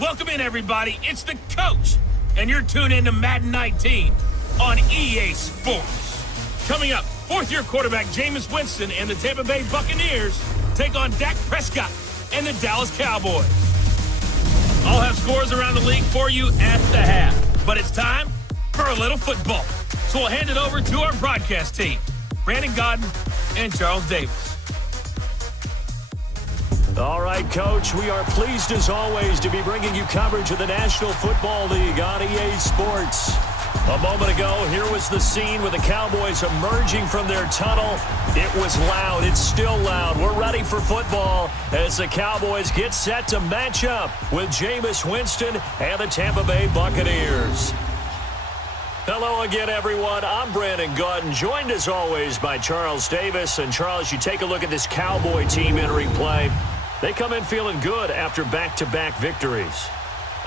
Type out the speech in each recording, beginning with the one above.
Welcome in, everybody. It's the coach, and you're tuned in to Madden 19 on EA Sports. Coming up, fourth-year quarterback Jameis Winston and the Tampa Bay Buccaneers take on Dak Prescott and the Dallas Cowboys. I'll have scores around the league for you at the half, but it's time for a little football. So we'll hand it over to our broadcast team, Brandon Godden and Charles Davis. All right, Coach, we are pleased as always to be bringing you coverage of the National Football League on EA Sports. A moment ago, here was the scene with the Cowboys emerging from their tunnel. It was loud. It's still loud. We're ready for football as the Cowboys get set to match up with Jameis Winston and the Tampa Bay Buccaneers. Hello again, everyone. I'm Brandon Godden, joined as always by Charles Davis. And Charles, you take a look at this Cowboy team entering play. They come in feeling good after back-to-back victories.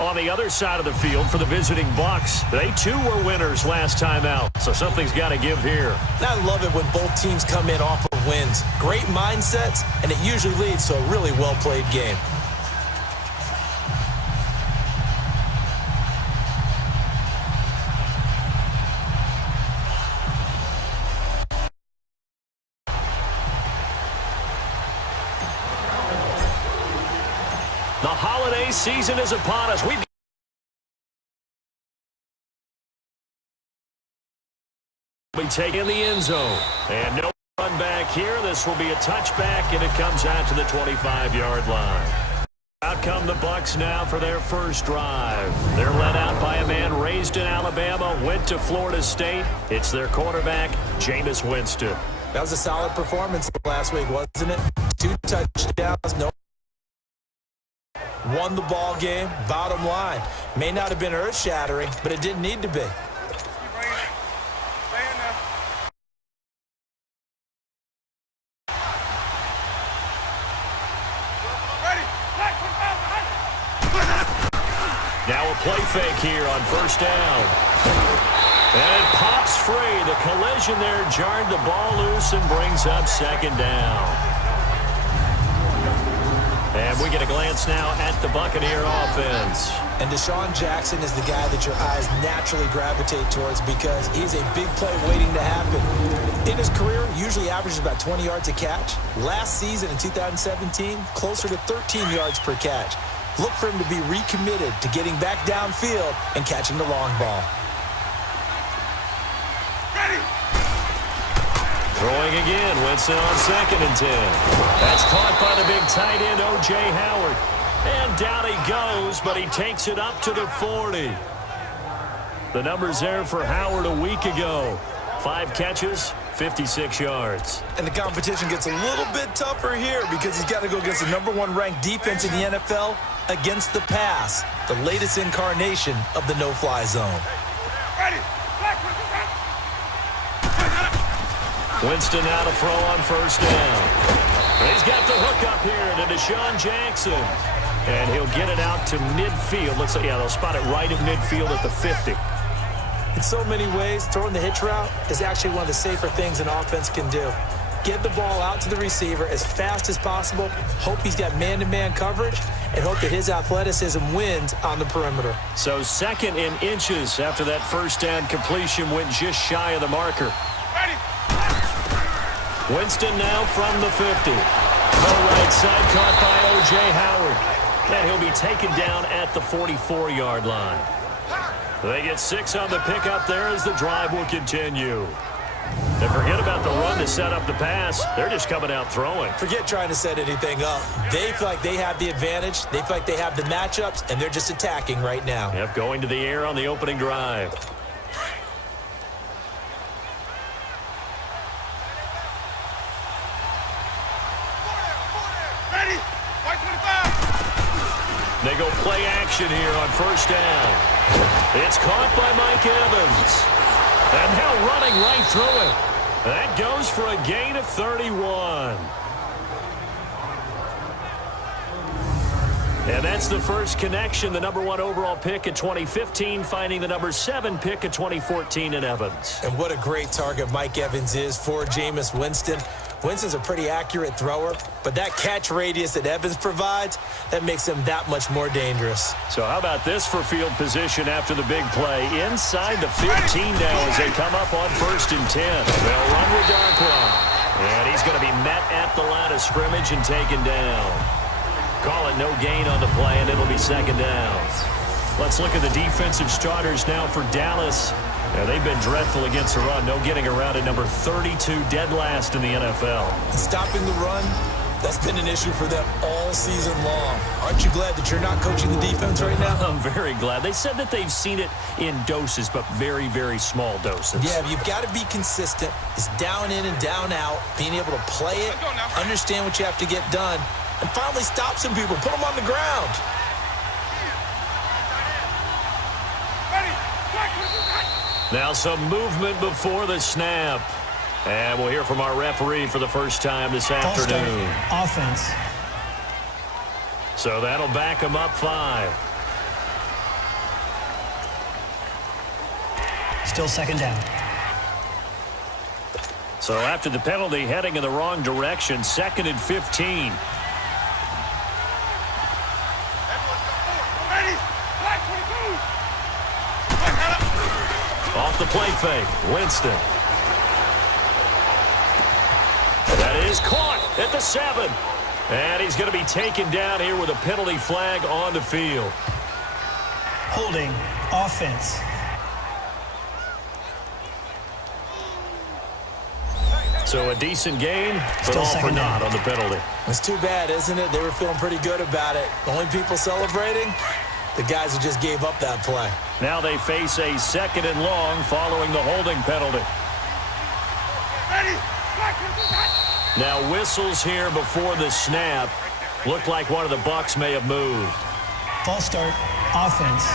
On the other side of the field for the visiting Bucs, they too were winners last time out, so something's got to give here. And I love it when both teams come in off of wins. Great mindsets, and it usually leads to a really well-played game. The holiday season is upon us. We've taken the end zone. And no run back here. This will be a touchback, and it comes out to the 25-yard line. Out come the Bucs now for their first drive. They're led out by a man raised in Alabama, went to Florida State. It's their quarterback, Jameis Winston. That was a solid performance last week, wasn't it? 2 touchdowns, no. Won the ball game, bottom line. May not have been earth-shattering, but it didn't need to be. Now a play fake here on first down. And it pops free. The collision there jarred the ball loose and brings up second down. And we get a glance now at the Buccaneer offense. And Deshaun Jackson is the guy that your eyes naturally gravitate towards because he's a big play waiting to happen. In his career, usually averages about 20 yards a catch. Last season in 2017, closer to 13 yards per catch. Look for him to be recommitted to getting back downfield and catching the long ball. Throwing again, Winston on 2nd and 10. That's caught by the big tight end, O.J. Howard. And down he goes, but he takes it up to the 40. The numbers there for Howard a week ago. 5 catches, 56 yards. And the competition gets a little bit tougher here because he's got to go against the #1 ranked defense in the NFL against the pass, the latest incarnation of the no-fly zone. Winston now to throw on first down. He's got the hook up here to Deshaun Jackson. And he'll get it out to midfield. Looks like, yeah, they'll spot it right at midfield at the 50. In so many ways, throwing the hitch route is actually one of the safer things an offense can do. Get the ball out to the receiver as fast as possible, hope he's got man-to-man coverage, and hope that his athleticism wins on the perimeter. So 2nd in inches after that first down completion went just shy of the marker. Winston now from the 50. The right side caught by O.J. Howard. And he'll be taken down at the 44-yard line. They get 6 on the pickup there as the drive will continue. And forget about the run to set up the pass. They're just coming out throwing. Forget trying to set anything up. They feel like they have the advantage. They feel like they have the matchups, and they're just attacking right now. Yep, going to the air on the opening drive. They go play action here on first down. It's caught by Mike Evans. And now running right through it. That goes for a gain of 31. And that's the first connection, the number 1 overall pick in 2015, finding the number 7 pick in 2014 in Evans. And what a great target Mike Evans is for Jameis Winston. Winston's a pretty accurate thrower, but that catch radius that Evans provides, that makes him that much more dangerous. So how about this for field position after the big play? Inside the 15 now as they come up on 1st and 10. They'll run with Darkwa. And he's going to be met at the line of scrimmage and taken down. Call it no gain on the play, and it'll be 2nd down. Let's look at the defensive starters now for Dallas. Yeah, they've been dreadful against the run. No getting around at number 32, dead last in the NFL. Stopping the run, that's been an issue for them all season long. Aren't you glad that you're not coaching the defense right now? I'm very glad. They said that they've seen it in doses, but very, very small doses. Yeah, you've got to be consistent. It's down in and down out, being able to play it, understand what you have to get done, and finally stop some people, put them on the ground. Now some movement before the snap. And we'll hear from our referee for the first time this afternoon. Offense. So that'll back them up 5. Still 2nd down. So after the penalty, heading in the wrong direction, 2nd and 15. Off the play fake, Winston. That is caught at the 7. And he's going to be taken down here with a penalty flag on the field. Holding. Offense. So a decent gain, but Still all for 2nd naught down. on the penalty. It's too bad, isn't it? They were feeling pretty good about it. The only people celebrating, the guys who just gave up that play. Now they face a 2nd and long following the holding penalty. Now whistles here before the snap. Looked like one of the Bucs may have moved. False start. Offense.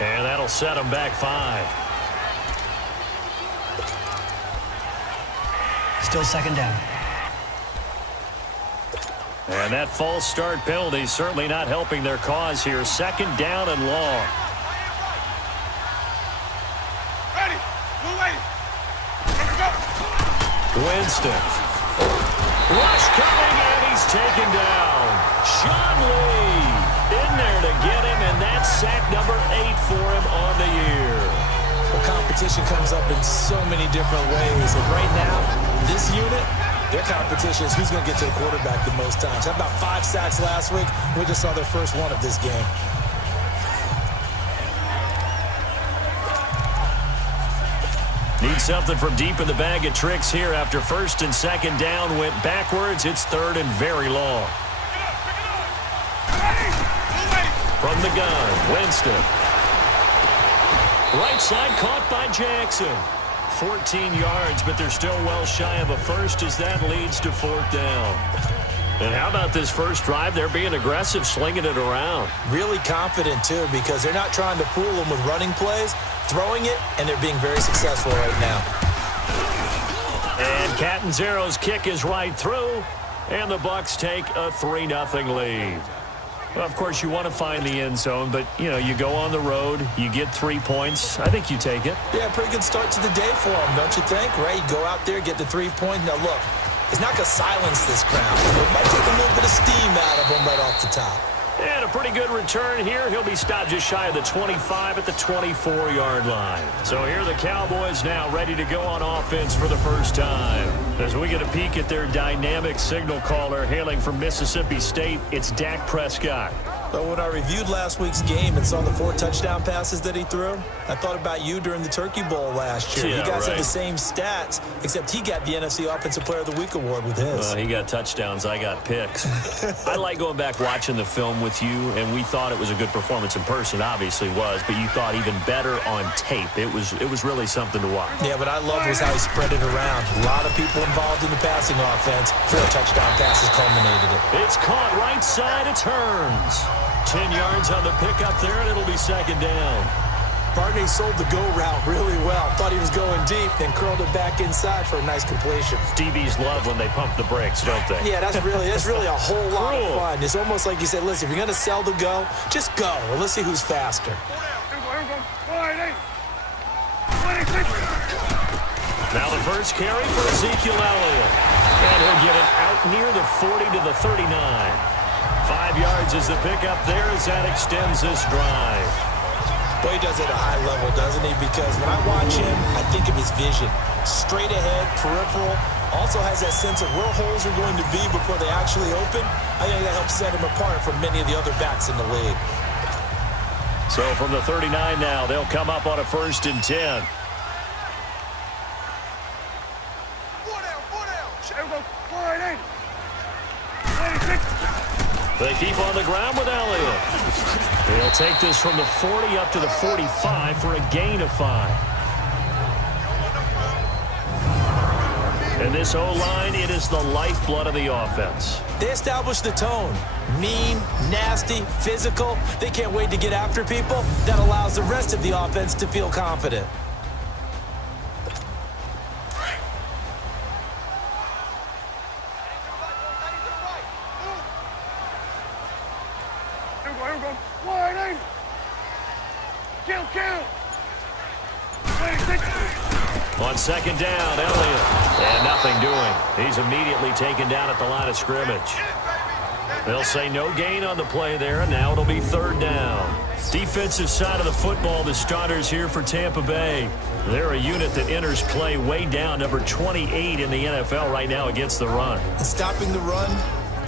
And that'll set them back 5. Still 2nd down. And that false start penalty certainly not helping their cause here. 2nd down and long. Winston. Rush coming, and he's taken down. Sean Lee in there to get him, and that's sack number 8 for him on the year. Well, competition comes up in so many different ways. And right now, this unit, their competition is who's going to get to the quarterback the most times. How about 5 sacks last week? We just saw their first one of this game. Need something from deep in the bag of tricks here after 1st and 2nd down went backwards. It's 3rd and very long. From the gun, Winston. Right side caught by Jackson. 14 yards, but they're still well shy of a first as that leads to 4th down. And how about this first drive? They're being aggressive, slinging it around. Really confident, too, because they're not trying to fool them with running plays, throwing it, and they're being very successful right now. And Catanzaro's kick is right through, and the Bucs take a 3-0 lead. Well, of course, you want to find the end zone, but, you know, you go on the road, you get 3 points. I think you take it. Yeah, pretty good start to the day for them, don't you think? Right, you go out there, get the 3 points. Now, look, it's not going to silence this crowd. It might take a little bit of steam out of them right off the top. And a pretty good return here. He'll be stopped just shy of the 25 at the 24-yard line. So here are the Cowboys now ready to go on offense for the first time. As we get a peek at their dynamic signal caller hailing from Mississippi State, it's Dak Prescott. But when I reviewed last week's game and saw the 4 touchdown passes that he threw, I thought about you during the Turkey Bowl last year. Yeah, you guys right. have the same stats, except he got the NFC Offensive Player of the Week award with his. He got touchdowns. I got picks. I like going back watching the film with you, and we thought it was a good performance in person. Obviously was, but you thought even better on tape. It was really something to watch. Yeah, but I love was how he spread it around. A lot of people involved in the passing offense. 4 touchdown passes culminated it. It's caught right side. It turns. 10 yards on the pickup there, and it'll be 2nd down. Barney sold the go route really well. Thought he was going deep, then curled it back inside for a nice completion. DBs love when they pump the brakes, don't they? Yeah, that's really a whole lot of fun. It's almost like you said, listen, if you're going to sell the go, just go. Well, let's see who's faster. Now the first carry for Ezekiel Elliott. And he'll get it out near the 40 to the 39. 5 yards is the pickup there as that extends this drive. Boy, he does it at a high level, doesn't he? Because when I watch him, I think of his vision. Straight ahead, peripheral. Also has that sense of where holes are going to be before they actually open. I think that helps set him apart from many of the other backs in the league. So from the 39 now, they'll come up on a 1st and 10. They keep on the ground with Elliott. He'll take this from the 40 up to the 45 for a gain of 5. And this O-line, it is the lifeblood of the offense. They establish the tone. Mean, nasty, physical. They can't wait to get after people. That allows the rest of the offense to feel confident. On 2nd down, Elliott. And nothing doing. He's immediately taken down at the line of scrimmage. They'll say no gain on the play there, and now it'll be 3rd down. Defensive side of the football, the starters here for Tampa Bay. They're a unit that enters play way down, number 28 in the NFL right now against the run. And stopping the run,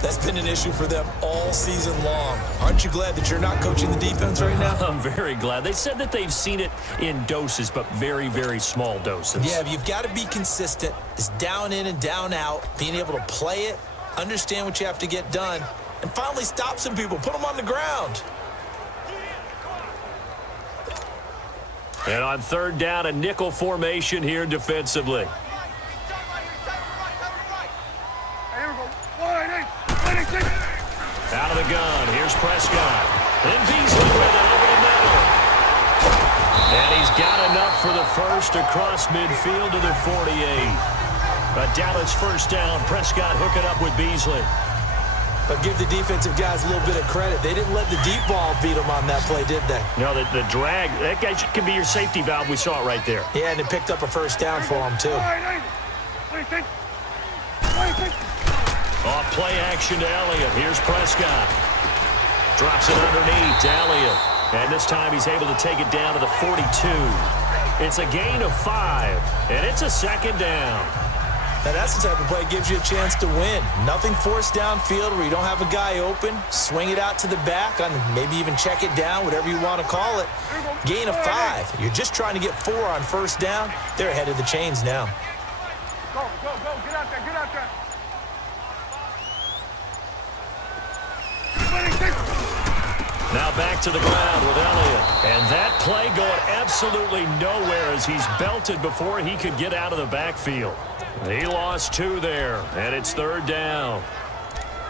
that's been an issue for them all season long. Aren't you glad that you're not coaching the defense right now? I'm very glad. They said that they've seen it in doses, but very, very small doses. Yeah, you've got to be consistent. It's down in and down out, being able to play it, understand what you have to get done, and finally stop some people, put them on the ground. And on 3rd down, a nickel formation here defensively. Out of the gun, here's Prescott. And Beasley with it over the middle. And he's got enough for the first across midfield to the 48. A Dallas 1st down. Prescott hooking up with Beasley. But give the defensive guys a little bit of credit. They didn't let the deep ball beat them on that play, did they? No, the drag, that guy can be your safety valve. We saw it right there. Yeah, and it picked up a 1st down for them, too. Off play action to Elliott. Here's Prescott. Drops it underneath to Elliott. And this time he's able to take it down to the 42. It's a gain of 5. And it's a 2nd down. Now that's the type of play that gives you a chance to win. Nothing forced downfield where you don't have a guy open. Swing it out to the back, and maybe even check it down, whatever you want to call it. Gain of 5. You're just trying to get 4 on 1st down. They're ahead of the chains now. Go. Get out there. Now back to the ground with Elliott. And that play going absolutely nowhere as he's belted before he could get out of the backfield. He lost 2 there, and it's 3rd down.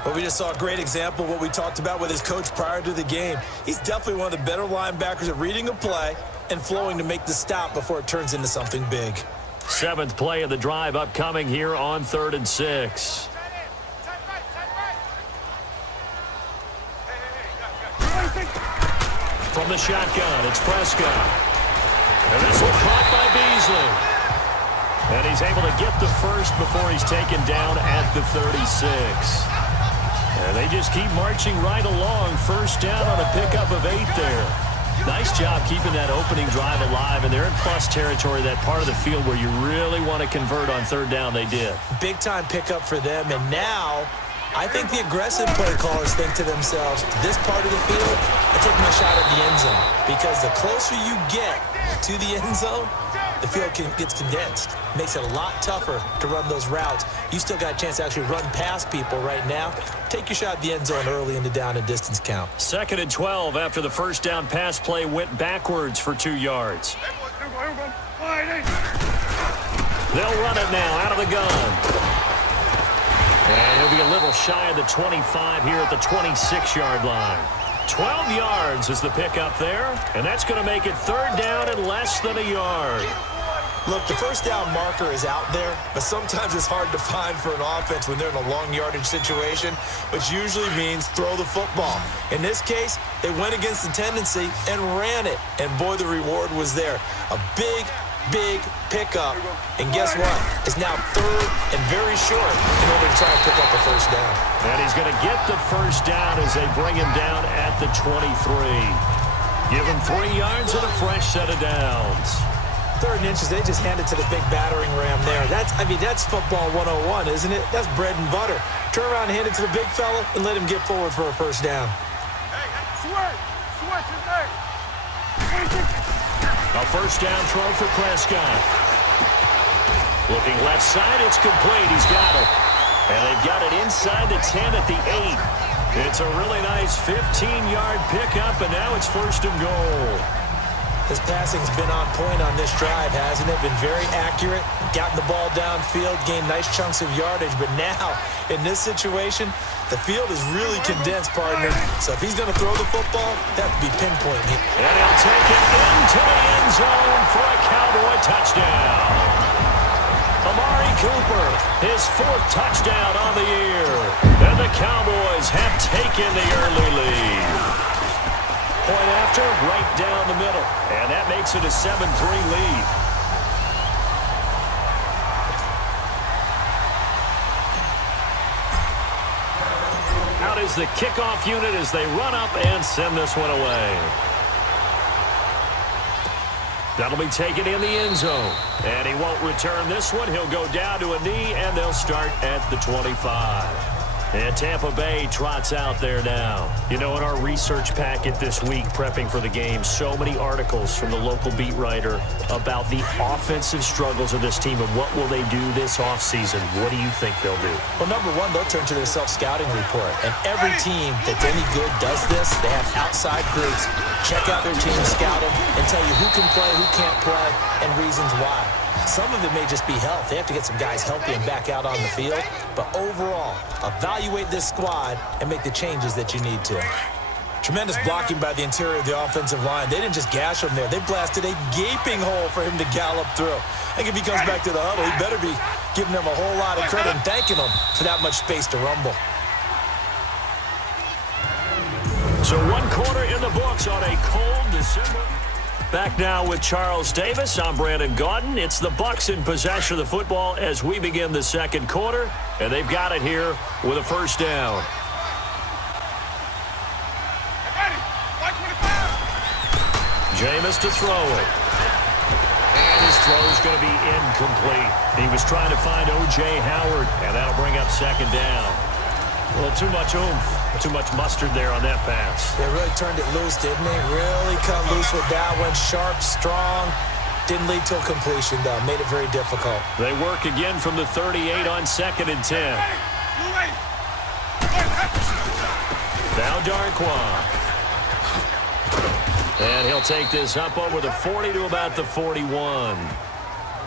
Well, we just saw a great example of what we talked about with his coach prior to the game. He's definitely one of the better linebackers at reading a play and flowing to make the stop before it turns into something big. 7th play of the drive upcoming here on 3rd and 6. From the shotgun, it's Prescott. And this one caught by Beasley. And he's able to get the first before he's taken down at the 36. And they just keep marching right along. 1st down on a pickup of 8 there. Nice job keeping that opening drive alive. And they're in plus territory, that part of the field where you really want to convert on 3rd down. They did. Big-time pickup for them. And now I think the aggressive play callers think to themselves, this part of the field, I take my shot at the end zone. Because the closer you get to the end zone, the field gets condensed. Makes it a lot tougher to run those routes. You still got a chance to actually run past people right now. Take your shot at the end zone early in the down and distance count. 2nd and 12 after the 1st down pass play went backwards for 2 yards. They'll run it now out of the gun. And he'll be a little shy of the 25 here at the 26-yard line. 12 yards is the pickup there, and that's going to make it third down and less than a yard. Look, the first down marker is out there, but sometimes it's hard to find for an offense when they're in a long yardage situation, which usually means throw the football. In this case, they went against the tendency and ran it, and boy, the reward was there. A big pickup, and guess what? It's now third and very short in order to try and pick up a first down. And he's going to get the first down as they bring him down at the 23. Give him 3 yards and a fresh set of downs. 3rd and inches, they just hand it to the big battering ram there. That's football 101, isn't it? That's bread and butter. Turn around and hand it to the big fella and let him get forward for a first down. Switch his name. A first down throw for Prescott. Looking left side, it's complete. He's got it. And they've got it inside the 10 at the 8. It's a really nice 15-yard pickup, and now it's first and goal. His passing's been on point on this drive, hasn't it? Been very accurate, gotten the ball downfield, gained nice chunks of yardage. But now, in this situation, the field is really condensed, partner. So if he's going to throw the football, that would be pinpoint. And he'll take it into the end zone for a Cowboy touchdown. Amari Cooper, his 4th touchdown on the year. And the Cowboys have taken the early lead. Point after, right down the middle. And that makes it a 7-3 lead. Out is the kickoff unit as they run up and send this one away. That'll be taken in the end zone. And he won't return this one. He'll go down to a knee, and they'll start at the 25. And Tampa Bay trots out there now. You know, in our research packet this week, prepping for the game, so many articles from the local beat writer about the offensive struggles of this team and what will they do this offseason. What do you think they'll do? Well, number one, they'll turn to their self-scouting report. And every team that's any good does this. They have outside groups. Check out their team, scout them, and tell you who can play, who can't play, and reasons why. Some of it may just be health. They have to get some guys healthy and back out on the field. But overall, evaluate this squad and make the changes that you need to. Tremendous blocking by the interior of the offensive line. They didn't just gash him there. They blasted a gaping hole for him to gallop through. I think if he comes back to the huddle, he better be giving them a whole lot of credit and thanking them for that much space to rumble. So 1 quarter in the books on a cold December. Back now with Charles Davis. I'm Brandon Gaudin. It's the Bucs in possession of the football as we begin the 2nd quarter, and they've got it here with a first down. Jameis to throw it. And his throw's going to be incomplete. He was trying to find O.J. Howard, and that'll bring up 2nd down. Well, too much oomph, too much mustard there on that pass. They really turned it loose, didn't they? Really cut loose with that one. Sharp, strong. Didn't lead to a completion, though. Made it very difficult. They work again from the 38 on 2nd and 10. Now Darquan. And he'll take this up over the 40 to about the 41.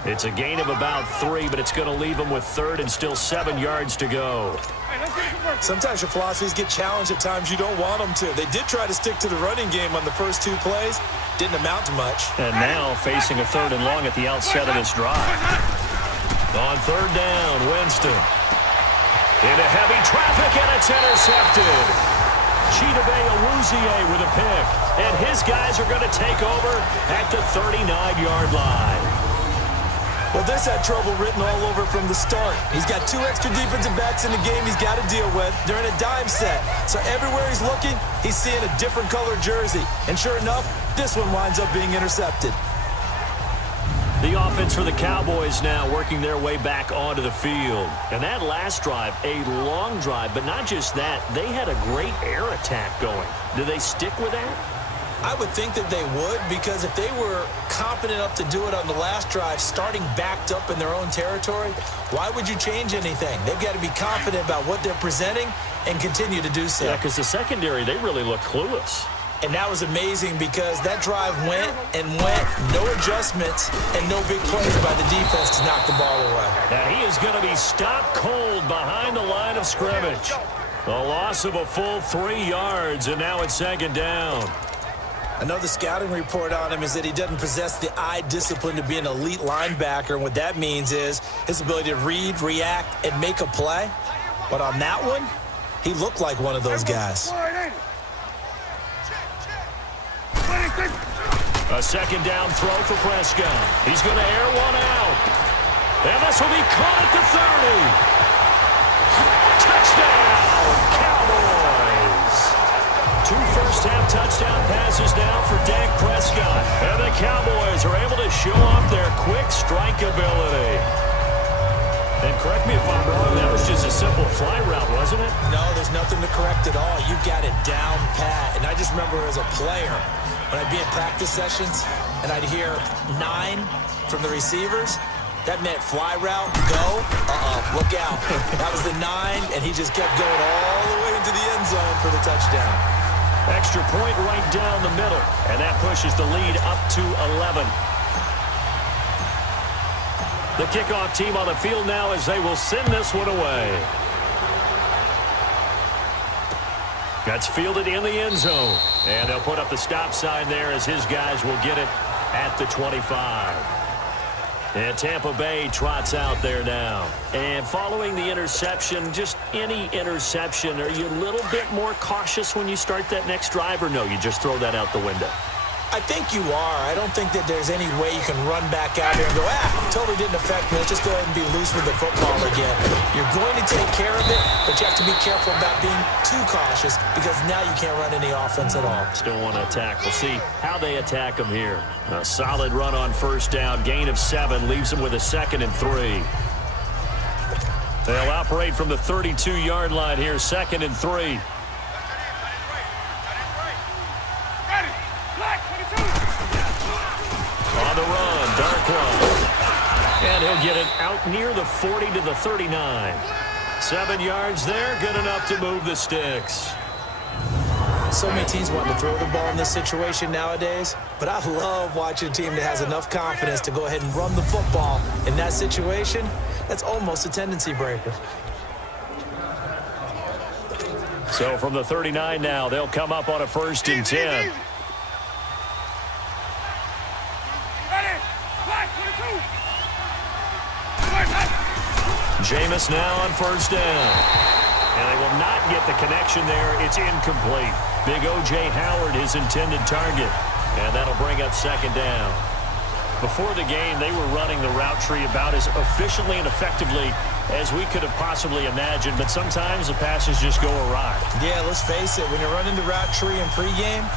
It's a gain of about 3, but it's going to leave him with 3rd and still 7 yards to go. Sometimes your philosophies get challenged at times you don't want them to. They did try to stick to the running game on the first 2 plays. Didn't amount to much. And now facing a 3rd and long at the outset of this drive. On 3rd down, Winston. Into heavy traffic, and it's intercepted. Chidobe Awuzie with a pick. And his guys are going to take over at the 39-yard line. Well, this had trouble written all over from the start. He's got 2 extra defensive backs in the game he's got to deal with. They're in a dime set. So everywhere he's looking, he's seeing a different color jersey. And sure enough, this one winds up being intercepted. The offense for the Cowboys now working their way back onto the field. And that last drive, a long drive, but not just that. They had a great air attack going. Do they stick with that? I would think that they would, because if they were confident enough to do it on the last drive, starting backed up in their own territory, why would you change anything? They've got to be confident about what they're presenting and continue to do so. Yeah, because the secondary, they really look clueless. And that was amazing because that drive went and went, no adjustments, and no big plays by the defense to knock the ball away. And he is going to be stopped cold behind the line of scrimmage. A loss of a full 3 yards, and now it's second down. Another scouting report on him is that he doesn't possess the eye discipline to be an elite linebacker. And what that means is his ability to read, react, and make a play. But on that one, he looked like one of those guys. A second down throw for Prescott. He's going to air one out. And this will be caught at the 30. Touchdown, Cowboys. 2 first-half touchdown passes now for Dak Prescott. And the Cowboys are able to show off their quick strike ability. And correct me if I'm wrong, that was just a simple fly route, wasn't it? No, there's nothing to correct at all. You've got it down pat. And I just remember as a player, when I'd be at practice sessions and I'd hear 9 from the receivers, that meant fly route, go, look out. That was the 9, and he just kept going all the way into the end zone for the touchdown. Extra point right down the middle, and that pushes the lead up to 11. The kickoff team on the field now as they will send this one away. That's fielded in the end zone. And they'll put up the stop sign there as his guys will get it at the 25. And Tampa Bay trots out there now. And following the interception, just any interception, are you a little bit more cautious when you start that next drive, or no, you just throw that out the window? I think you are. I don't think that there's any way you can run back out here and go, totally didn't affect me. Let's just go ahead and be loose with the football again. You're going to take care of it, but you have to be careful about being too cautious because now you can't run any offense at all. Still want to attack. We'll see how they attack them here. A solid run on first down. Gain of 7 leaves them with a 2nd and 3. They'll operate from the 32-yard line here. 2nd and 3. On the run, Darkwa. And he'll get it out near the 40 to the 39. 7 yards there, good enough to move the sticks. So many teams want to throw the ball in this situation nowadays, but I love watching a team that has enough confidence to go ahead and run the football. In that situation, that's almost a tendency breaker. So from the 39 now, they'll come up on a 1st and 10. Jameis now on first down. And they will not get the connection there. It's incomplete. Big O.J. Howard, his intended target. And that'll bring up 2nd down. Before the game, they were running the route tree about as efficiently and effectively as we could have possibly imagined. But sometimes the passes just go awry. Yeah, let's face it. When you're running the route tree in pregame,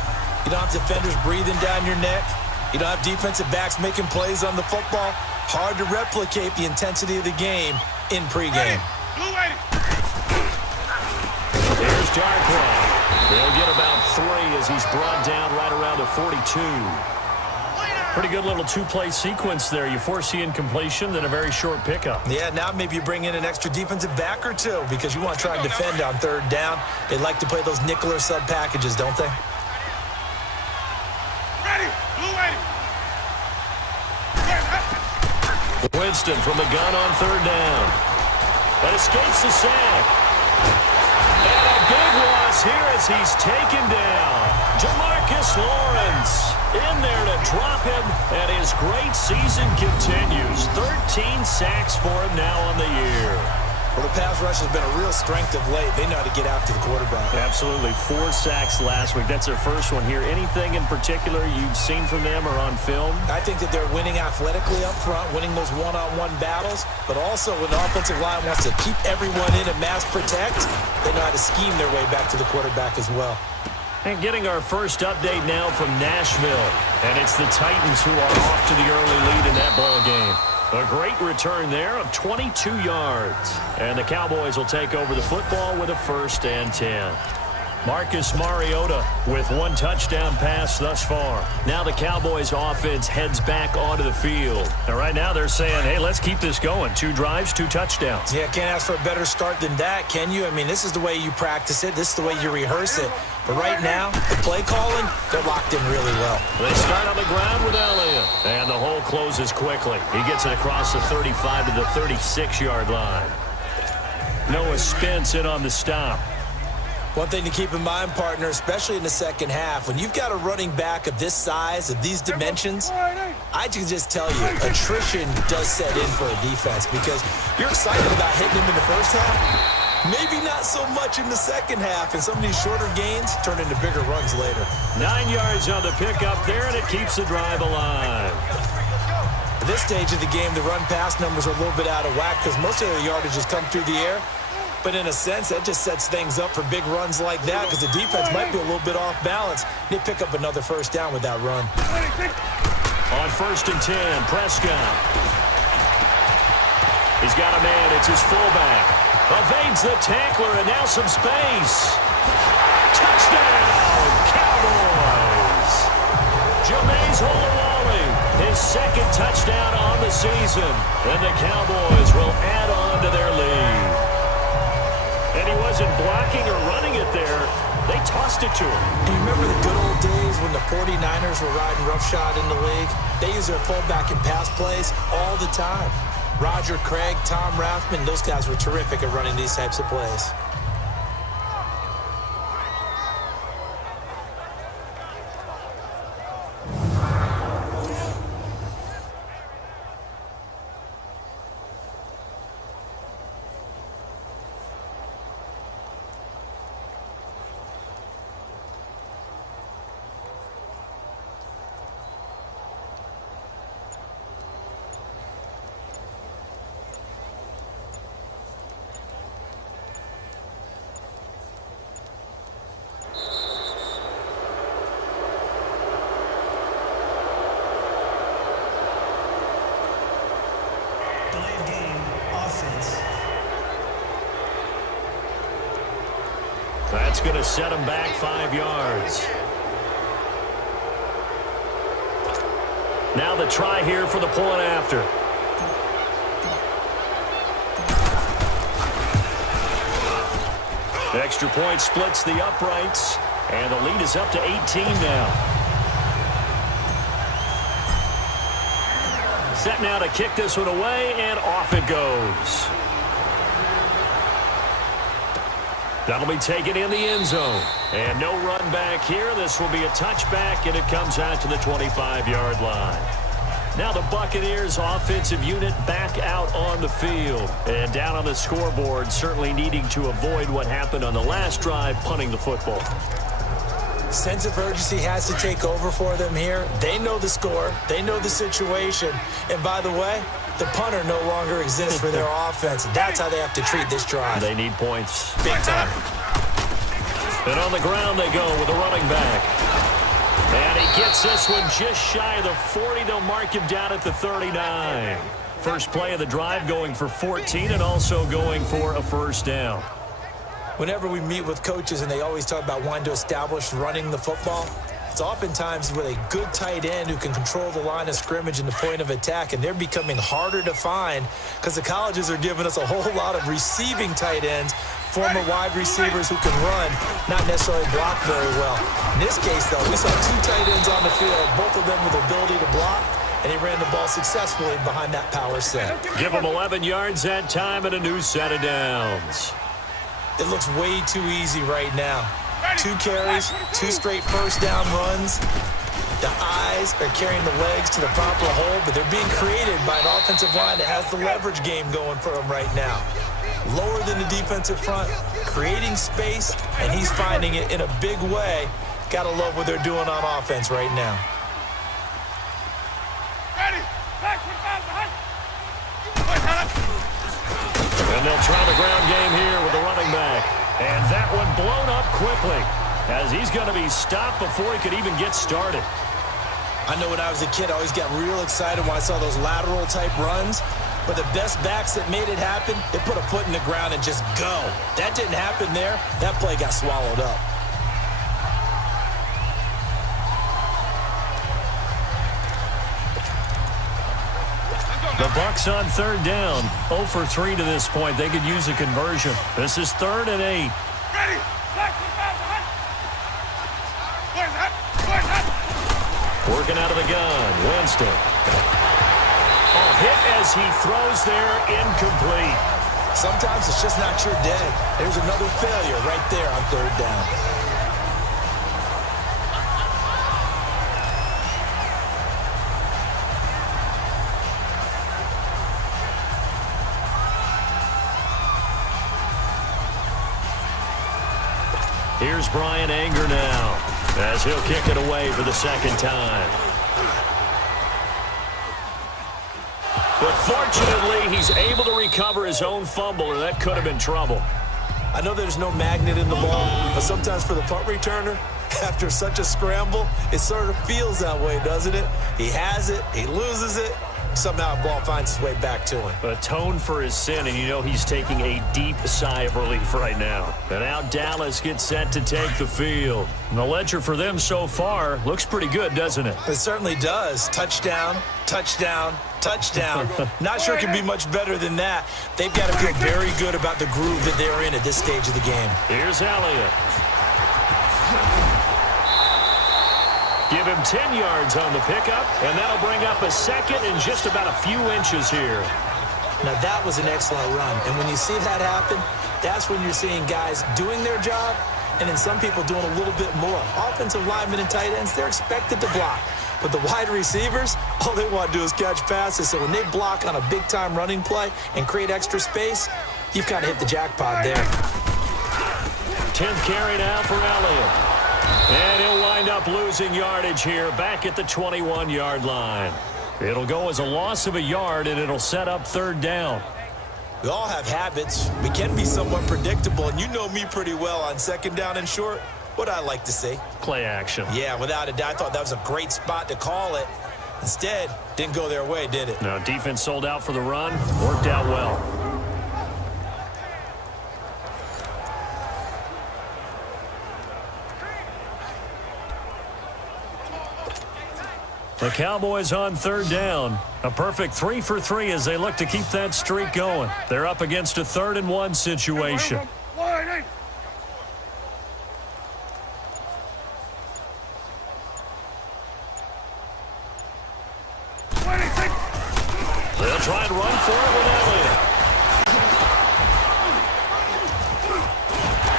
you don't have defenders breathing down your neck. You don't have defensive backs making plays on the football. Hard to replicate the intensity of the game in pregame. Here's Darkwa. They'll get about 3 as he's brought down right around the 42. Pretty good little 2-play sequence there. You force the incompletion, then a very short pickup. Yeah, now maybe you bring in an extra defensive back or 2 because you want to try and defend on 3rd down. They like to play those nickel or sub packages, don't they? Winston from the gun on 3rd down. But escapes the sack. And a big loss here as he's taken down. Jamarcus Lawrence in there to drop him, and his great season continues. 13 sacks for him now on the year. Well, the pass rush has been a real strength of late. They know how to get after the quarterback. Absolutely. 4 sacks last week. That's their first one here. Anything in particular you've seen from them or on film? I think that they're winning athletically up front, winning those one-on-one battles, but also when the offensive line wants to keep everyone in and mass protect, they know how to scheme their way back to the quarterback as well. And getting our first update now from Nashville. And it's the Titans who are off to the early lead in that ball game. A great return there of 22 yards. And the Cowboys will take over the football with a 1st and 10. Marcus Mariota with 1 touchdown pass thus far. Now the Cowboys offense heads back onto the field. And right now they're saying, hey, let's keep this going. 2 drives, 2 touchdowns. Yeah, can't ask for a better start than that, can you? I mean, this is the way you practice it. This is the way you rehearse it. But right now, the play calling, they're locked in really well. They start on the ground with Elliott. And the hole closes quickly. He gets it across the 35 to the 36-yard line. Noah Spence in on the stop. One thing to keep in mind, partner, especially in the second half, when you've got a running back of this size, of these dimensions, I can just tell you, attrition does set in for a defense because you're excited about hitting him in the first half. Maybe not so much in the second half, and some of these shorter gains turn into bigger runs later. 9 yards on the pickup there, and it keeps the drive alive. At this stage of the game, the run-pass numbers are a little bit out of whack because most of the yardage has come through the air. But in a sense, that just sets things up for big runs like that because the defense might be a little bit off balance. They pick up another first down with that run. On 1st and 10, Prescott. He's got a man. It's his fullback. Evades the tackler, and now some space. Touchdown, Cowboys! Jameis Olawale, his second touchdown on the season. And the Cowboys will add on to their lead. And he wasn't blocking or running it there. They tossed it to him. Do you remember the good old days when the 49ers were riding roughshod in the league? They used their fullback in pass plays all the time. Roger Craig, Tom Rathman, those guys were terrific at running these types of plays. That's going to set him back 5 yards. Now the try here for the point after. The extra point splits the uprights, and the lead is up to 18 now. Set now to kick this one away, and off it goes. That'll be taken in the end zone. And no run back here. This will be a touchback, and it comes out to the 25-yard line. Now the Buccaneers offensive unit back out on the field. And down on the scoreboard, certainly needing to avoid what happened on the last drive, punting the football. Sense of urgency has to take over for them here. They know the score. They know the situation. And by the way, the punter no longer exists for their offense. That's how they have to treat this drive. They need points. Big time. And on the ground they go with a running back. And he gets this one just shy of the 40. They'll mark him down at the 39. First play of the drive going for 14 and also going for a first down. Whenever we meet with coaches and they always talk about wanting to establish running the football, it's oftentimes with a good tight end who can control the line of scrimmage and the point of attack, and they're becoming harder to find because the colleges are giving us a whole lot of receiving tight ends, former wide receivers who can run, not necessarily block very well. In this case, though, we saw two tight ends on the field, both of them with the ability to block, and he ran the ball successfully behind that power set. Give him 11 yards that time and a new set of downs. It looks way too easy right now. 2 carries, 2 straight first down runs. The eyes are carrying the legs to the proper hole, but they're being created by an offensive line that has the leverage game going for them right now. Lower than the defensive front, creating space, and he's finding it in a big way. Gotta love what they're doing on offense right now. And they'll try the ground game here with the running back. And that one blown up quickly as he's going to be stopped before he could even get started. I know when I was a kid, I always got real excited when I saw those lateral type runs. But the best backs that made it happen, they put a foot in the ground and just go. That didn't happen there. That play got swallowed up. The Bucs on third down. 0 for 3 to this point. They could use a conversion. This is 3rd and 8. Ready. Working out of the gun. Winston. A hit as he throws there. Incomplete. Sometimes it's just not your day. There's another failure right there on third down. Here's Brian Anger now as he'll kick it away for the second time. But fortunately, he's able to recover his own fumble, or that could have been trouble. I know there's no magnet in the ball, but sometimes for the punt returner, after such a scramble, it sort of feels that way, doesn't it? He has it, he loses it, somehow the ball finds its way back to him. Atone for his sin, and you know he's taking a deep sigh of relief right now. And now Dallas gets set to take the field. And the ledger for them so far looks pretty good, doesn't it? It certainly does. Touchdown, touchdown, touchdown. Not sure it can be much better than that. They've got to feel very good about the groove that they're in at this stage of the game. Here's Elliott. Give him 10 yards on the pickup, and that'll bring up a second and just about a few inches here. Now, that was an excellent run. And when you see that happen, that's when you're seeing guys doing their job and then some people doing a little bit more. Offensive linemen and tight ends, they're expected to block. But the wide receivers, all they want to do is catch passes. So when they block on a big-time running play and create extra space, you've kind of hit the jackpot there. 10th carry now for Elliott. And he'll wind up losing yardage here back at the 21-yard line. It'll go as a loss of a yard, and it'll set up third down. We all have habits. We can be somewhat predictable, and you know me pretty well on second down and short. What I like to see. Play action. Yeah, without a doubt. I thought that was a great spot to call it. Instead, didn't go their way, did it? No, defense sold out for the run. Worked out well. The Cowboys on third down. A perfect 3 for 3 as they look to keep that streak going. They're up against a 3rd and 1 situation. They'll try and run for it with Elliott.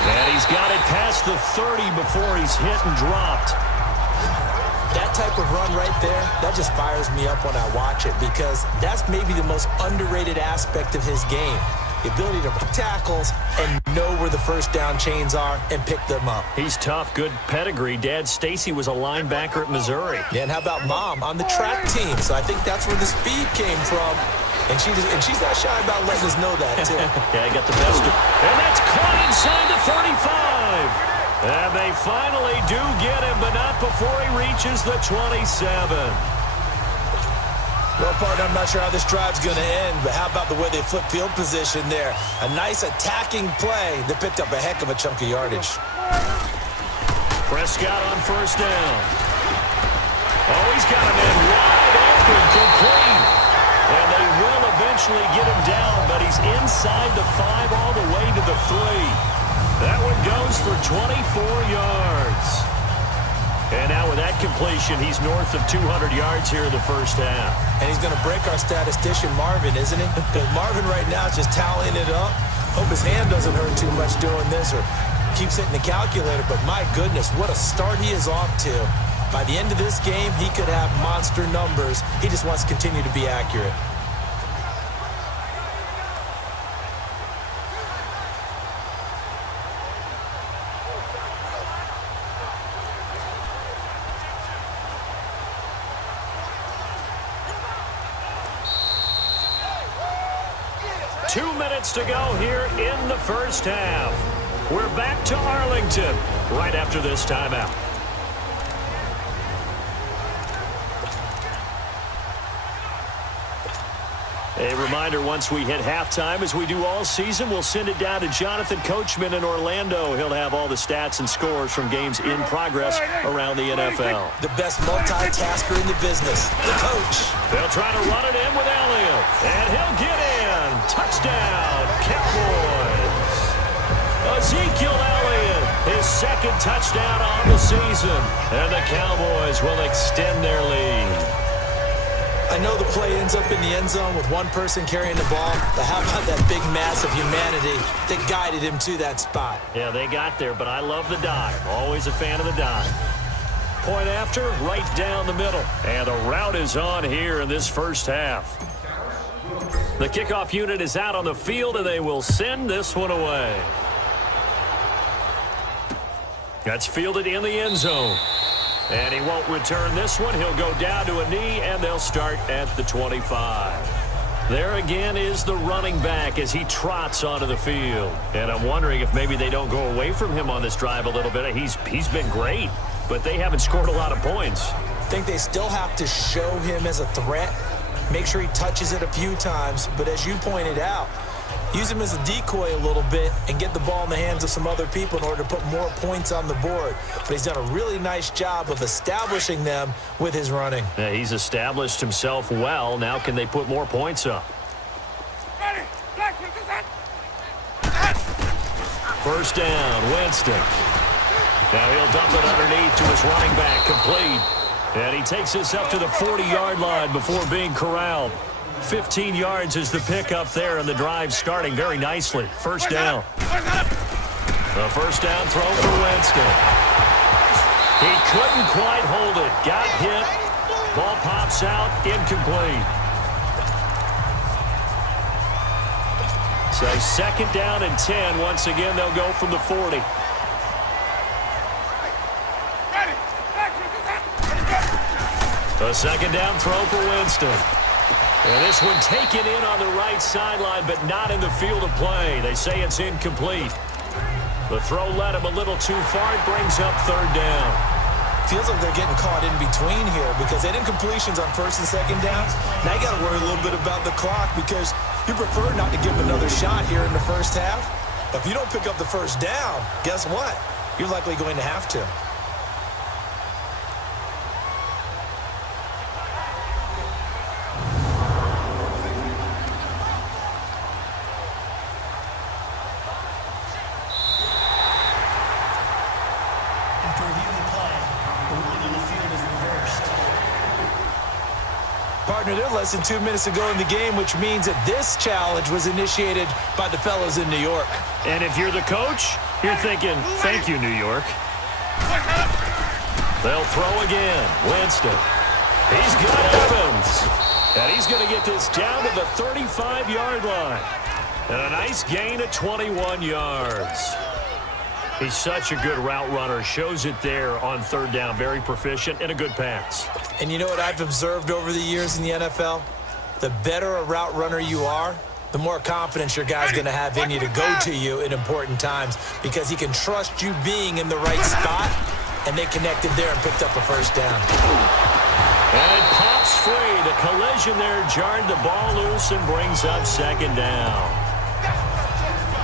And he's got it past the 30 before he's hit and dropped. That type of run right there, that just fires me up when I watch it because that's maybe the most underrated aspect of his game. The ability to pick tackles and know where the first down chains are and pick them up. He's tough, good pedigree. Dad Stacy was a linebacker at Missouri. Yeah, and how about Mom on the track team? So I think that's where the speed came from. And she's not shy about letting us know that, too. Yeah, I got the best of. And that's caught inside the 35. And they finally do get him, but not before he reaches the 27. Well, partner, I'm not sure how this drive's going to end, but how about the way they flip field position there? A nice attacking play that picked up a heck of a chunk of yardage. Prescott on first down. Oh, he's got him in wide open, complete. And they will eventually get him down, but he's inside the 5 all the way to the 3. That one goes for 24 yards. And now with that completion, he's north of 200 yards here in the first half. And he's going to break our statistician, Marvin, isn't he? Because Marvin right now is just tallying it up. Hope his hand doesn't hurt too much doing this or keeps hitting the calculator. But my goodness, what a start he is off to. By the end of this game, he could have monster numbers. He just wants to continue to be accurate. To go here in the first half. We're back to Arlington right after this timeout. A reminder, once we hit halftime, as we do all season, we'll send it down to Jonathan Coachman in Orlando. He'll have all the stats and scores from games in progress around the NFL. The best multitasker in the business, the coach. They'll try to run it in with Elliott, and he'll get in. Touchdown, Cowboys. Ezekiel Elliott, his second touchdown on the season, and the Cowboys will extend their lead. I know the play ends up in the end zone with one person carrying the ball, but how about that big mass of humanity that guided him to that spot? Yeah, they got there, but I love the dive. Always a fan of the dive. Point after, right down the middle. And the route is on here in this first half. The kickoff unit is out on the field, and they will send this one away. That's fielded in the end zone. And he won't return this one. He'll go down to a knee, and they'll start at the 25. There again is the running back as he trots onto the field. And I'm wondering if maybe they don't go away from him on this drive a little bit. He's been great, but they haven't scored a lot of points. I think they still have to show him as a threat, make sure he touches it a few times. But as you pointed out, use him as a decoy a little bit and get the ball in the hands of some other people in order to put more points on the board. But he's done a really nice job of establishing them with his running. Yeah, he's established himself well. Now can they put more points up? First down, Winston. Now he'll dump it underneath to his running back, complete. And he takes this up to the 40-yard line before being corralled. 15 yards is the pickup there, and the drive starting very nicely. First down. The first down throw for Winston. He couldn't quite hold it. Got hit. Ball pops out. Incomplete. So second down and 10. Once again, they'll go from the 40. A second down throw for Winston. And this one taken in on the right sideline, but not in the field of play. They say it's incomplete. The throw led him a little too far. It brings up third down. Feels like they're getting caught in between here because they did incompletions on first and second down. Now you got to worry a little bit about the clock because you prefer not to give them another shot here in the first half. But if you don't pick up the first down, guess what? You're likely going to have to. Partner, they're less than 2 minutes ago in the game, which means that this challenge was initiated by the fellows in New York. And if you're the coach, you're thinking, thank you, New York. They'll throw again. Winston. He's got Evans. And he's going to get this down to the 35-yard line. And a nice gain of 21 yards. He's such a good route runner. Shows it there on third down. Very proficient and a good pass. And you know what I've observed over the years in the NFL? The better a route runner you are, the more confidence your guy's going to have in you to go to you in important times because he can trust you being in the right spot, and they connected there and picked up a first down. And it pops free. The collision there jarred the ball loose and brings up second down.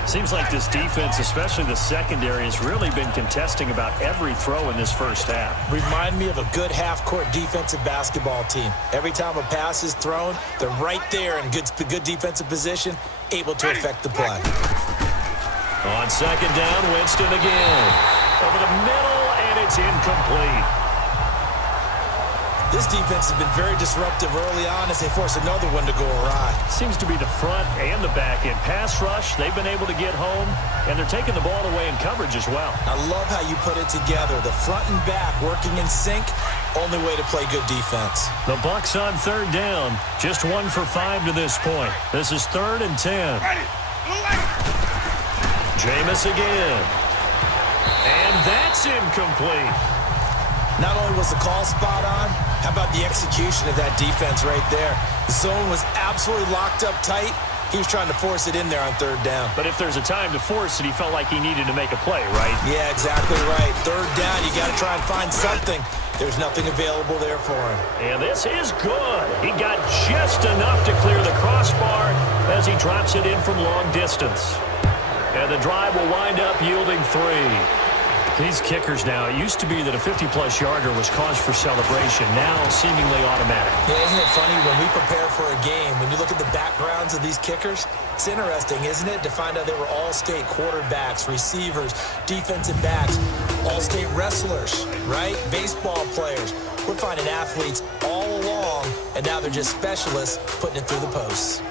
Seems like this defense, especially the secondary, has really been contesting about every throw in this first half. Remind me of a good half-court defensive basketball team. Every time a pass is thrown, they're right there in good defensive position, able to affect the play. On second down, Winston again. Over the middle, and it's incomplete. This defense has been very disruptive early on as they force another one to go awry. Seems to be the front and the back end. Pass rush, they've been able to get home, and they're taking the ball away in coverage as well. I love how you put it together. The front and back working in sync, only way to play good defense. The Bucs on third down, just 1 for 5 to this point. This is 3rd and 10. Jameis again. And that's incomplete. Not only was the call spot on, how about the execution of that defense right there? The zone was absolutely locked up tight. He was trying to force it in there on third down. But if there's a time to force it, he felt like he needed to make a play, right? Yeah, exactly right. Third down, you got to try and find something. There's nothing available there for him. And this is good. He got just enough to clear the crossbar as he drops it in from long distance. And the drive will wind up yielding 3. These kickers now, it used to be that a 50-plus yarder was cause for celebration. Now, seemingly automatic. Yeah, isn't it funny when we prepare for a game, when you look at the backgrounds of these kickers, it's interesting, isn't it, to find out they were all-state quarterbacks, receivers, defensive backs, all-state wrestlers, right? Baseball players. We're finding athletes all along, and now they're just specialists putting it through the posts.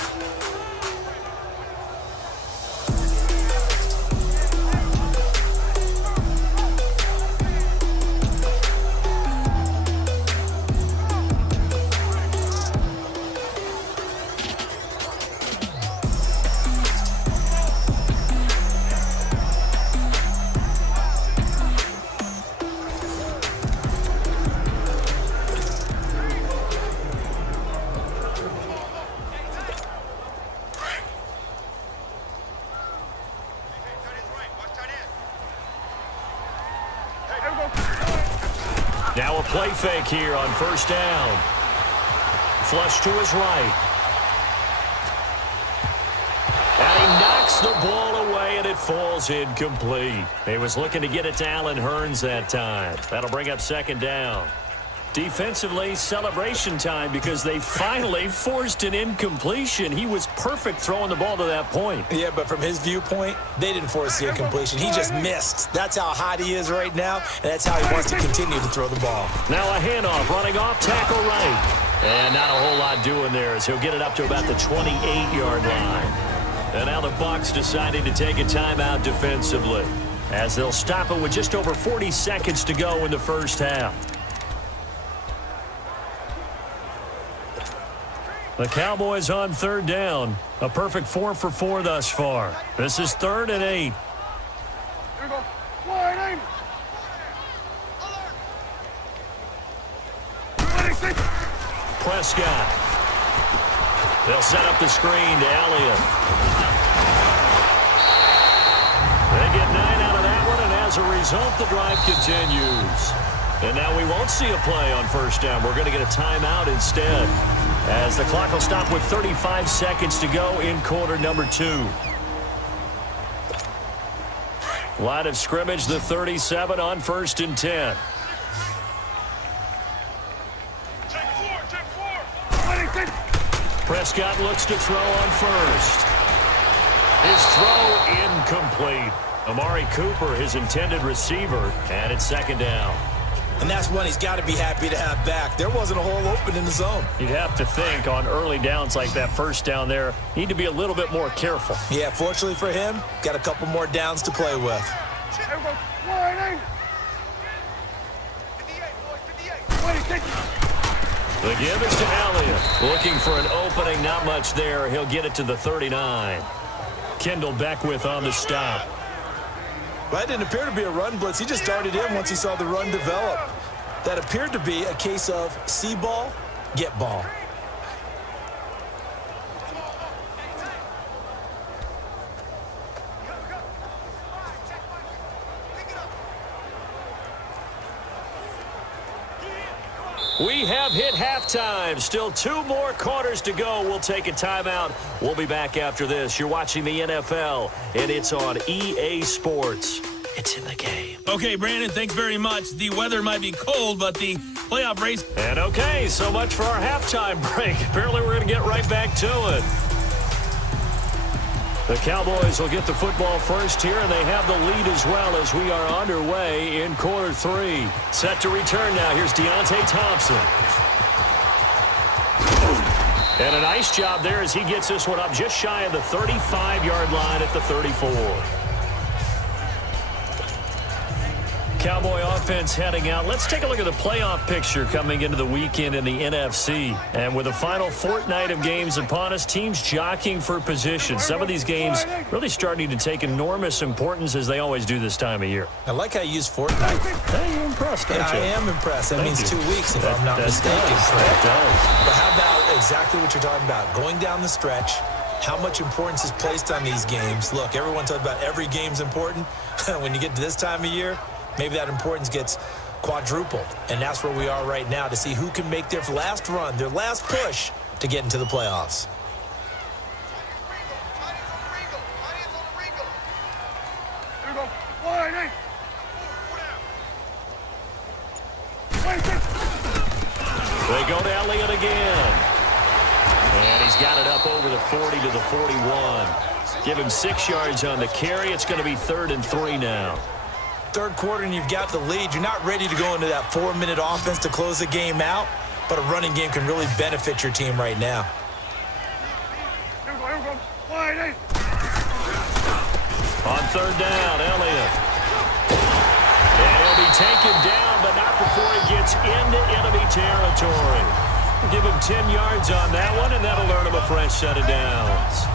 Now a play fake here on first down. Flush to his right. And he knocks the ball away, and it falls incomplete. He was looking to get it to Allen Hurns that time. That'll bring up second down. Defensively, celebration time because they finally forced an incompletion. He was perfect throwing the ball to that point. Yeah, but from his viewpoint, they didn't force the incompletion. He just missed. That's how hot he is right now, and that's how he wants to continue to throw the ball. Now a handoff, running off tackle right. And not a whole lot doing there as he'll get it up to about the 28-yard line. And now the Bucs deciding to take a timeout defensively as they'll stop it with just over 40 seconds to go in the first half. The Cowboys on third down. A perfect 4 for 4 thus far. This is 3rd and 8. Here we go. Warning! Prescott. They'll set up the screen to Elliott. They get 9 out of that one, and as a result, the drive continues. And now we won't see a play on first down. We're going to get a timeout instead, as the clock will stop with 35 seconds to go in quarter number 2. Line of scrimmage, the 37 on 1st and 10. Prescott looks to throw on first. His throw incomplete. Amari Cooper, his intended receiver, and it's second down. And that's one he's got to be happy to have back. There wasn't a hole open in the zone. You'd have to think on early downs like that first down there, need to be a little bit more careful. Yeah, fortunately for him, got a couple more downs to play with. Here we go. Warning! The give is to Elliott. Looking for an opening, not much there. He'll get it to the 39. Kendall Beckwith on the stop. Well, that didn't appear to be a run blitz. He just started in once he saw the run develop. That appeared to be a case of see ball, get ball. We have hit halftime. Still 2 more quarters to go. We'll take a timeout. We'll be back after this. You're watching the NFL, and it's on EA Sports. It's in the game. Okay, Brandon, thanks very much. The weather might be cold, but the playoff race... And okay, so much for our halftime break. Apparently we're going to get right back to it. The Cowboys will get the football first here, and they have the lead as well as we are underway in quarter 3. Set to return now. Here's Deontay Thompson. And a nice job there as he gets this one up just shy of the 35-yard line at the 34. Cowboy offense heading out. Let's take a look at the playoff picture coming into the weekend in the NFC. And with the final fortnight of games upon us, teams jockeying for position. Some of these games really starting to take enormous importance as they always do this time of year. I like how you use fortnight. Hey, you're impressed, aren't you? I am impressed. That means you. 2 weeks if I'm not mistaken. That does. But how about exactly what you're talking about? Going down the stretch, how much importance is placed on these games. Look, everyone talks about every game's important. When you get to this time of year, maybe that importance gets quadrupled. And that's where we are right now to see who can make their last run, their last push to get into the playoffs. Here we go. Warning! They go to Elliott again. And he's got it up over the 40 to the 41. Give him 6 yards on the carry. It's going to be 3rd and 3 now. Third quarter and you've got the lead. You're not ready to go into that 4-minute offense to close the game out, but a running game can really benefit your team right now. Here we go. Wide eight. On third down, Elliott. And he'll be taken down, but not before he gets into enemy territory. Give him 10 yards on that one, and that'll earn him a fresh set of downs.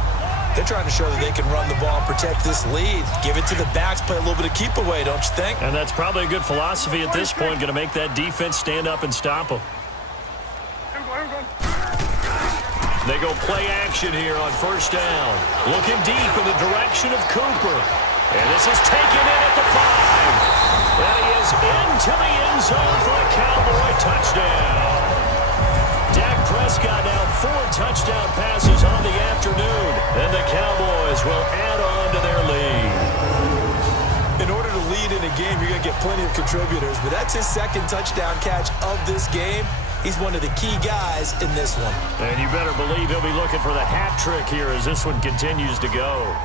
They're trying to show that they can run the ball and protect this lead. Give it to the backs, play a little bit of keep away, don't you think? And that's probably a good philosophy at this point, going to make that defense stand up and stop them. Here we go. They go play action here on first down. Looking deep in the direction of Cooper. And this is taken in at the 5. And he is into the end zone for a Cowboy touchdown. Dak Prescott now 4 touchdown passes on the afternoon. And the Cowboys will add on to their lead. In order to lead in a game, you're going to get plenty of contributors, but that's his second touchdown catch of this game. He's one of the key guys in this one. And you better believe he'll be looking for the hat trick here as this one continues to go.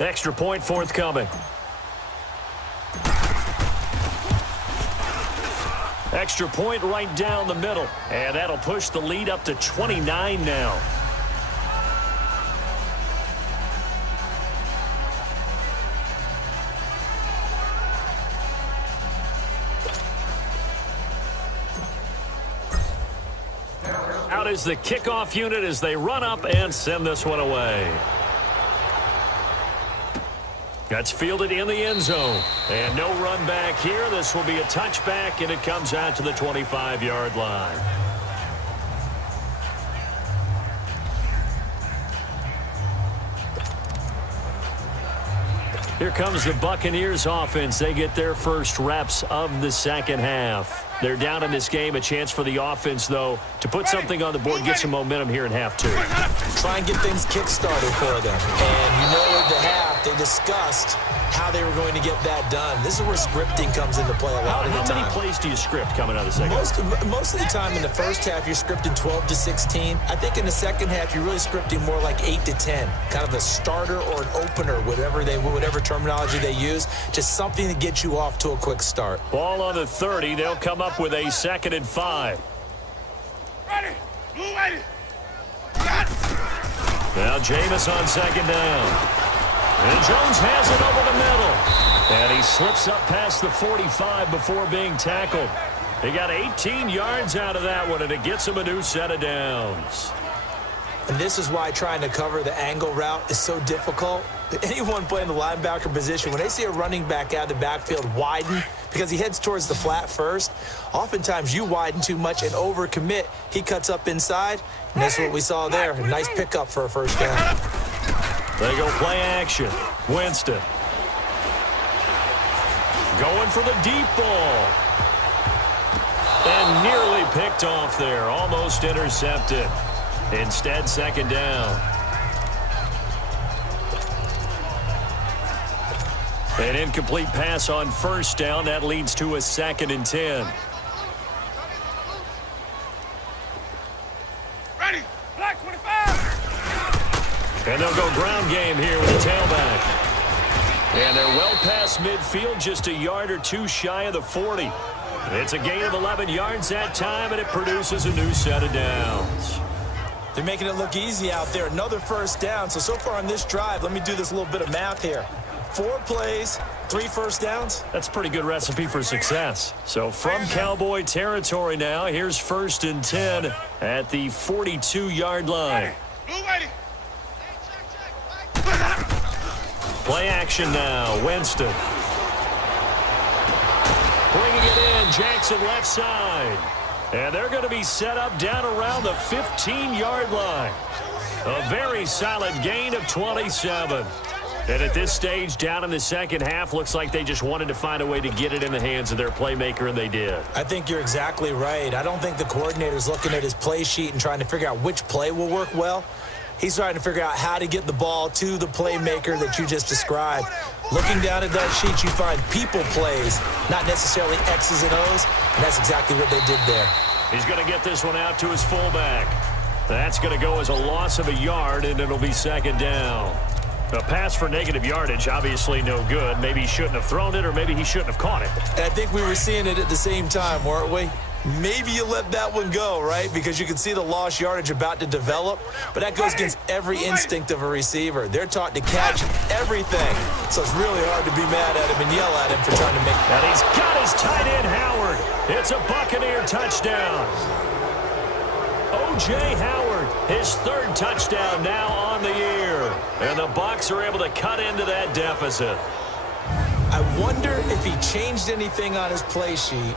Extra point forthcoming. Extra point right down the middle. And that'll push the lead up to 29 now. Out is the kickoff unit as they run up and send this one away. That's fielded in the end zone. And no run back here. This will be a touchback, and it comes out to the 25-yard line. Here comes the Buccaneers offense. They get their first reps of the second half. They're down in this game. A chance for the offense, though, to put something on the board, get some momentum here in half 2. Try and get things kick-started for them. And you know at the half, they discussed how they were going to get that done. This is where scripting comes into play a lot of the time. How many plays do you script coming out of the second half? Most of the time in the first half, you're scripting 12 to 16. I think in the second half, you're really scripting more like 8 to 10. Kind of a starter or an opener, whatever terminology they use. Just something to get you off to a quick start. Ball on the 30. They'll come up with a 2nd and 5. Ready. Blue ready. Got it. Now Jameis on 2nd down. And Jones has it over the middle. And he slips up past the 45 before being tackled. He got 18 yards out of that one, and it gets him a new set of downs. And this is why trying to cover the angle route is so difficult. Anyone playing the linebacker position, when they see a running back out of the backfield widen because he heads towards the flat first, oftentimes you widen too much and overcommit. He cuts up inside, and that's what we saw there. A nice pickup for a first down. They go play action. Winston. Going for the deep ball. And nearly picked off there. Almost intercepted. Instead, 2nd down. An incomplete pass on first down. That leads to a 2nd and 10. Ready. Black 25. And they'll go ground game here with the tailback. And they're well past midfield, just a yard or 2 shy of the 40. It's a gain of 11 yards that time, and it produces a new set of downs. They're making it look easy out there. Another first down. So far on this drive, let me do this little bit of math here. 4 plays, 3 first downs. That's a pretty good recipe for success. So from Cowboy territory now, here's 1st and 10 at the 42-yard line. Blue ready. Play action now. Winston. Bringing it in. Jackson left side. And they're going to be set up down around the 15-yard line. A very solid gain of 27. And at this stage, down in the second half, looks like they just wanted to find a way to get it in the hands of their playmaker, and they did. I think you're exactly right. I don't think the coordinator's looking at his play sheet and trying to figure out which play will work well. He's trying to figure out how to get the ball to the playmaker that you just described. Looking down at that sheet, you find people plays, not necessarily X's and O's, and that's exactly what they did there. He's going to get this one out to his fullback. That's going to go as a loss of a yard, and it'll be second down. A pass for negative yardage, obviously no good. Maybe he shouldn't have thrown it, or maybe he shouldn't have caught it. And I think we were seeing it at the same time, weren't we? Maybe you let that one go, right? Because you can see the lost yardage about to develop. But that goes against every instinct of a receiver. They're taught to catch everything. So it's really hard to be mad at him and yell at him for trying to make it. And he's got his tight end, Howard. It's a Buccaneer touchdown. O.J. Howard, his third touchdown now on the year. And the Bucs are able to cut into that deficit. I wonder if he changed anything on his play sheet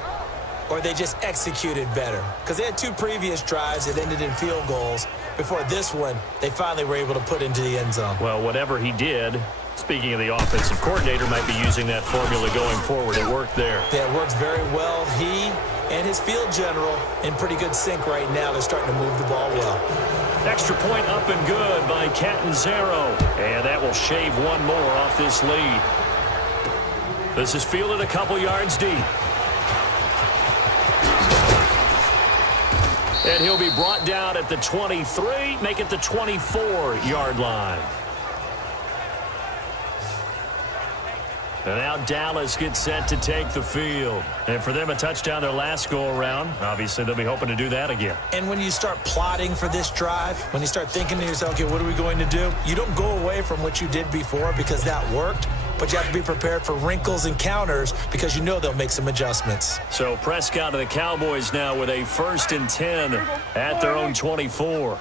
or they just executed better. Because they had two previous drives that ended in field goals. Before this one, they finally were able to put into the end zone. Well, whatever he did, speaking of the offensive coordinator, might be using that formula going forward. It worked there. Yeah, it works very well. He and his field general in pretty good sync right now. They're starting to move the ball well. Extra point up and good by Catanzaro. And that will shave one more off this lead. This is fielded a couple yards deep. And he'll be brought down at the 23, make it the 24-yard line. And now Dallas gets set to take the field. And for them, a touchdown their last go-around. Obviously, they'll be hoping to do that again. And when you start plotting for this drive, when you start thinking to yourself, okay, what are we going to do? You don't go away from what you did before because that worked. But you have to be prepared for wrinkles and counters because you know they'll make some adjustments. So Prescott of the Cowboys now with a 1st and 10 at their own 24.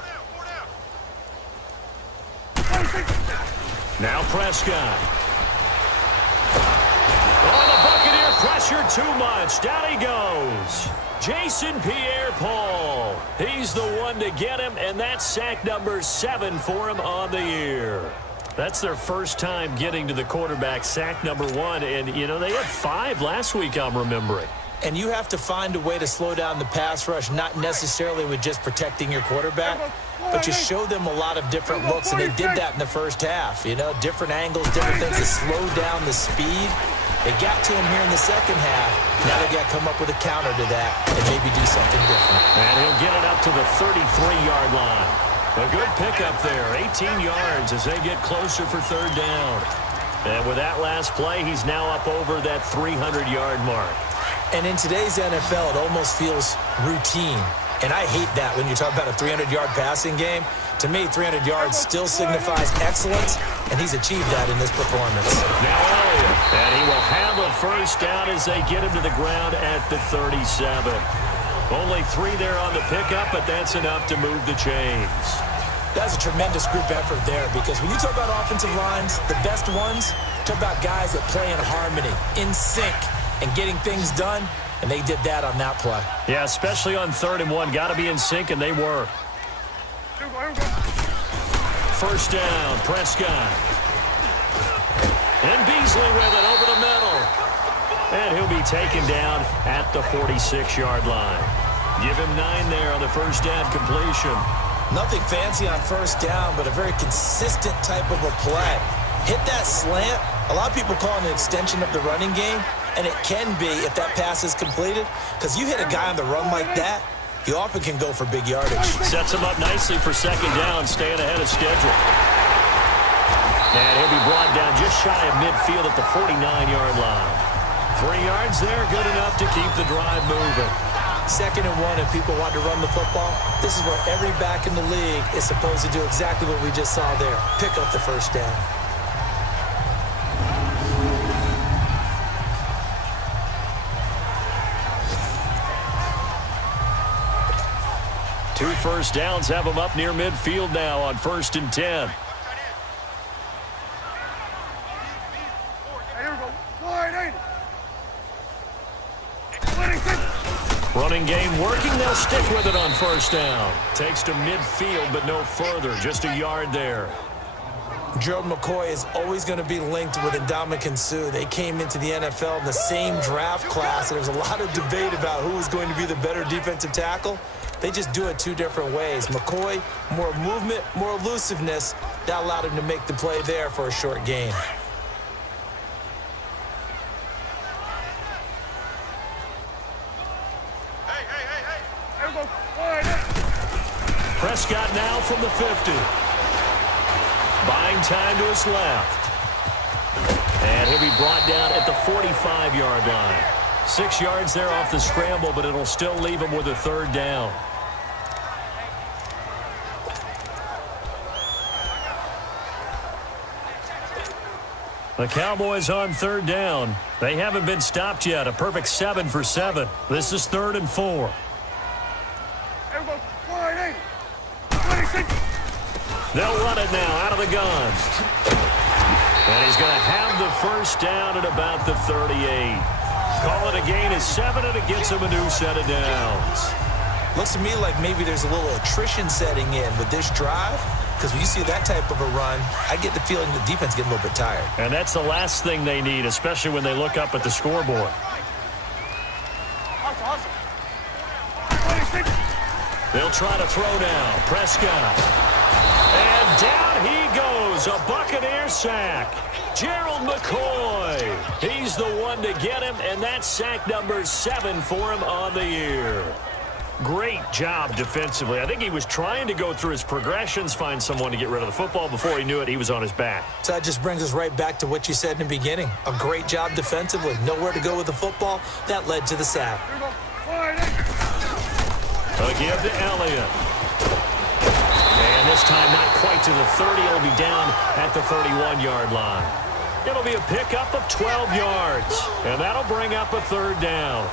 Now Prescott. Oh, the Buccaneer pressure too much. Down he goes. Jason Pierre-Paul. He's the one to get him, and that's sack number 7 for him on the year. That's their first time getting to the quarterback, sack number 1. And, you know, they had 5 last week, I'm remembering. And you have to find a way to slow down the pass rush, not necessarily with just protecting your quarterback, but you show them a lot of different looks, and they did that in the first half. You know, different angles, different things to slow down the speed. They got to him here in the second half. Now they got to come up with a counter to that and maybe do something different. And he'll get it up to the 33-yard line. A good pickup there, 18 yards as they get closer for 3rd down. And with that last play, he's now up over that 300-yard mark. And in today's NFL, it almost feels routine. And I hate that when you talk about a 300-yard passing game. To me, 300 yards still signifies excellence, and he's achieved that in this performance. Now Elliott, and he will have a 1st down as they get him to the ground at the 37. Only 3 there on the pickup, but that's enough to move the chains. That's a tremendous group effort there because when you talk about offensive lines, the best ones, talk about guys that play in harmony, in sync, and getting things done, and they did that on that play. Yeah, especially on 3rd and 1. Got to be in sync, and they were. 1st down, Prescott. And Beasley with it over the middle. And he'll be taken down at the 46-yard line. Give him 9 there on the 1st down completion. Nothing fancy on 1st down, but a very consistent type of a play. Hit that slant. A lot of people call it an extension of the running game, and it can be if that pass is completed, because you hit a guy on the run like that, you often can go for big yardage. Sets him up nicely for 2nd down, staying ahead of schedule. And he'll be brought down just shy of midfield at the 49-yard line. 3 yards there, good enough to keep the drive moving. 2nd and 1, and people want to run the football. This is where every back in the league is supposed to do exactly what we just saw there. Pick up the 1st down. Two 1st downs have them up near midfield now on 1st and 10. Running game working. They'll stick with it on 1st down. Takes to midfield, but no further. Just a yard there. Gerald McCoy is always going to be linked with Ndamukong Suh. They came into the NFL in the same draft class, and there's a lot of debate about who was going to be the better defensive tackle. They just do it 2 different ways. McCoy, more movement, more elusiveness. That allowed him to make the play there for a short gain. Prescott now from the 50. Buying time to his left. And he'll be brought down at the 45-yard line. 6 yards there off the scramble, but it'll still leave him with a third down. The Cowboys on third down. They haven't been stopped yet. A perfect 7 for 7. This is 3rd and 4. They'll run it now out of the gun. And he's going to have the first down at about the 38. Call it a gain of 7, and it gets him a new set of downs. Looks to me like maybe there's a little attrition setting in with this drive, because when you see that type of a run, I get the feeling the defense getting a little bit tired. And that's the last thing they need, especially when they look up at the scoreboard. They'll try to throw now. Prescott. And down he goes. A Buccaneer sack. Gerald McCoy. He's the one to get him, and that's sack number 7 for him on the year. Great job defensively. I think he was trying to go through his progressions, find someone to get rid of the football. Before he knew it, he was on his back. So that just brings us right back to what you said in the beginning. A great job defensively. Nowhere to go with the football. That led to the sack. A give to Elliott. And this time not quite to the 30. It'll be down at the 31-yard line. It'll be a pickup of 12 yards. And that'll bring up a third down.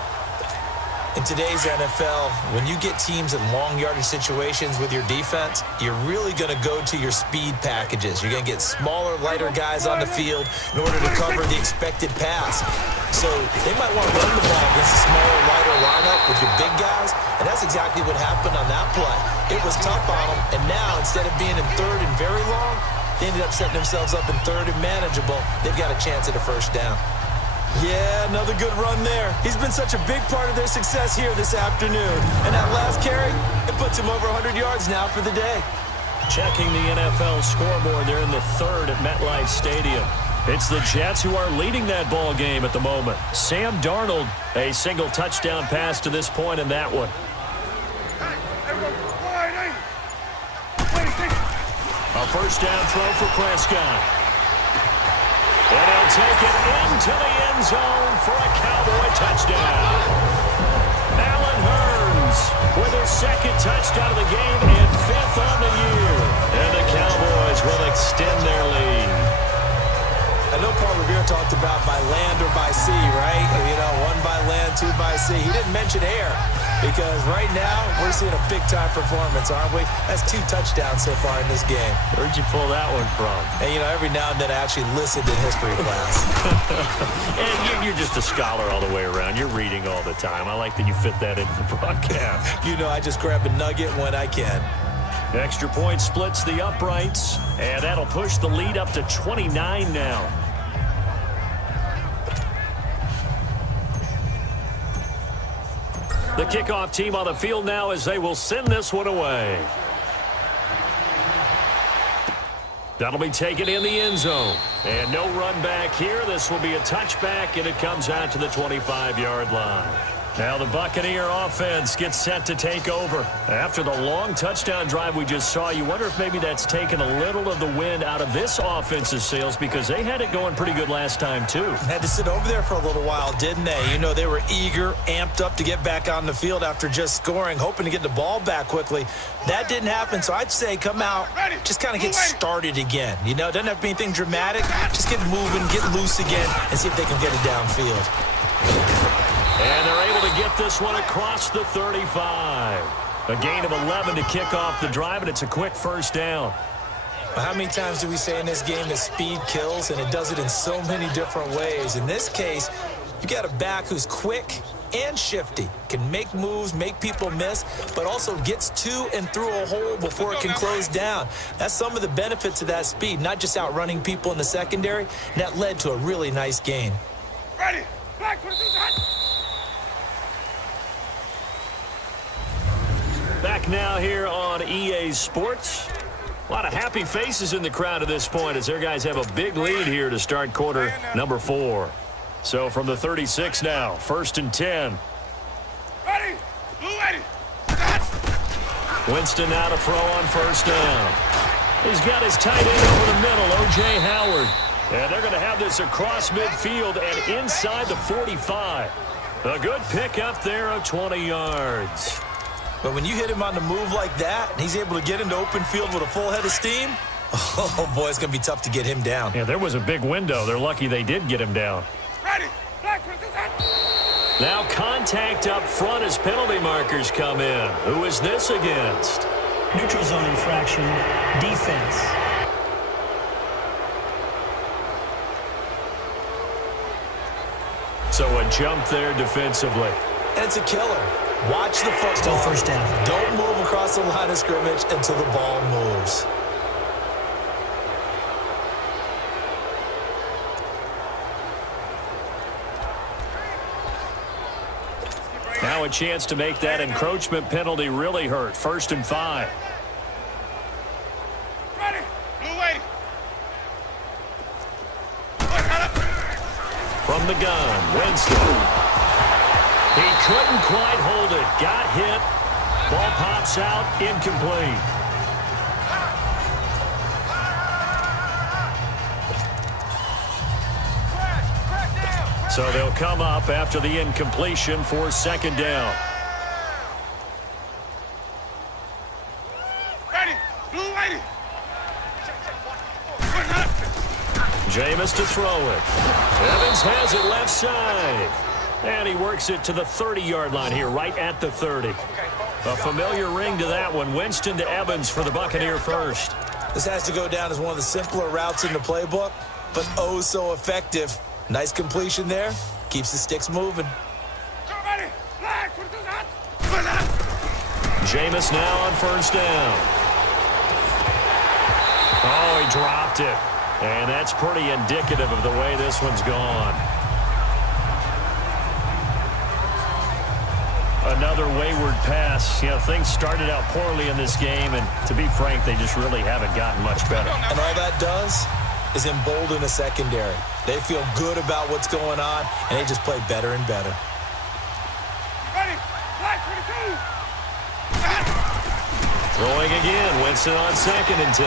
In today's NFL, when you get teams in long yardage situations with your defense, you're really going to go to your speed packages. You're going to get smaller, lighter guys on the field in order to cover the expected pass. So they might want to run the ball against a smaller, lighter lineup with your big guys, and that's exactly what happened on that play. It was tough on them, and now instead of being in 3rd and very long, they ended up setting themselves up in 3rd and manageable. They've got a chance at a first down. Yeah, another good run there. He's been such a big part of their success here this afternoon. And that last carry, it puts him over 100 yards now for the day. Checking the NFL scoreboard, they're in the 3rd at MetLife Stadium. It's the Jets who are leading that ball game at the moment. Sam Darnold, a single touchdown pass to this point in that one. A first down throw for Prescott. And he'll take it into the end zone for a Cowboy touchdown. Allen Hurns with his 2nd touchdown of the game and 5th on the year. And the Cowboys will extend their lead. I know Paul Revere talked about by land or by sea, right? You know, 1 by land, 2 by sea. He didn't mention air because right now we're seeing a big-time performance, aren't we? That's 2 touchdowns so far in this game. Where'd you pull that one from? And, you know, every now and then I actually listened in history class. And you're just a scholar all the way around. You're reading all the time. I like that you fit that into the broadcast. You know, I just grab a nugget when I can. Extra point splits the uprights, and that'll push the lead up to 29 now. The kickoff team on the field now as they will send this one away. That'll be taken in the end zone. And no run back here. This will be a touchback, and it comes out to the 25-yard line. Now the Buccaneer offense gets set to take over. After the long touchdown drive we just saw, you wonder if maybe that's taken a little of the wind out of this offense's sails because they had it going pretty good last time too. Had to sit over there for a little while, didn't they? You know, they were eager, amped up to get back on the field after just scoring, hoping to get the ball back quickly. That didn't happen, so I'd say come out, just kind of get started again. You know, it doesn't have to be anything dramatic. Just get moving, get loose again, and see if they can get it downfield. And they're able to get this one across the 35. A gain of 11 to kick off the drive, and it's a quick first down. How many times do we say in this game that speed kills, and it does it in so many different ways? In this case, you got a back who's quick and shifty, can make moves, make people miss, but also gets to and through a hole before it can close down. That's some of the benefits of that speed, not just outrunning people in the secondary, and that led to a really nice gain. Ready, back, 22 hot. Back now here on EA Sports. A lot of happy faces in the crowd at this point as their guys have a big lead here to start quarter number 4. So from the 36 now, 1st and 10. Ready, ready, hot. Winston now to throw on first down. He's got his tight end over the middle, O.J. Howard. And they're going to have this across midfield and inside the 45. A good pickup there of 20 yards. But when you hit him on the move like that, and he's able to get into open field with a full head of steam, oh, boy, it's going to be tough to get him down. Yeah, there was a big window. They're lucky they did get him down. Ready. Now contact up front as penalty markers come in. Who is this against? Neutral zone infraction, defense. So a jump there defensively. And it's a killer. Watch the football. Still first down. Don't move across the line of scrimmage until the ball moves. Now a chance to make that encroachment penalty really hurt. 1st and 5. Ready. Blue waiting. From the gun, Winston. He couldn't quite hold it. Got hit. Ball pops out. Incomplete. So they'll come up after the incompletion for 2nd down. Ready. Blue waiting. Jameis to throw it. Evans has it left side. And he works it to the 30-yard line here, right at the 30. A familiar ring to that one. Winston to Evans for the Buccaneer first. This has to go down as one of the simpler routes in the playbook, but oh so effective. Nice completion there. Keeps the sticks moving. Ready. Jameis now on 1st down. Oh, he dropped it. And that's pretty indicative of the way this one's gone. Another wayward pass. You know, things started out poorly in this game, and to be frank, they just really haven't gotten much better. And all that does is embolden the secondary. They feel good about what's going on, and they just play better and better. Ready. Flag 22. Throwing again. Winston on 2nd and 10.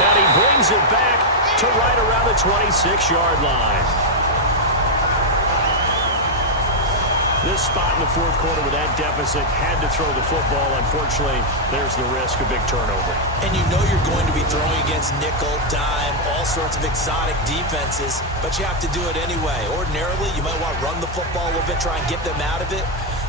And he brings it back to right around the 26-yard line. This spot in the 4th quarter with that deficit, had to throw the football. Unfortunately, there's the risk of big turnover. And you know you're going to be throwing against nickel, dime, all sorts of exotic defenses, but you have to do it anyway. Ordinarily, you might want to run the football a little bit, try and get them out of it.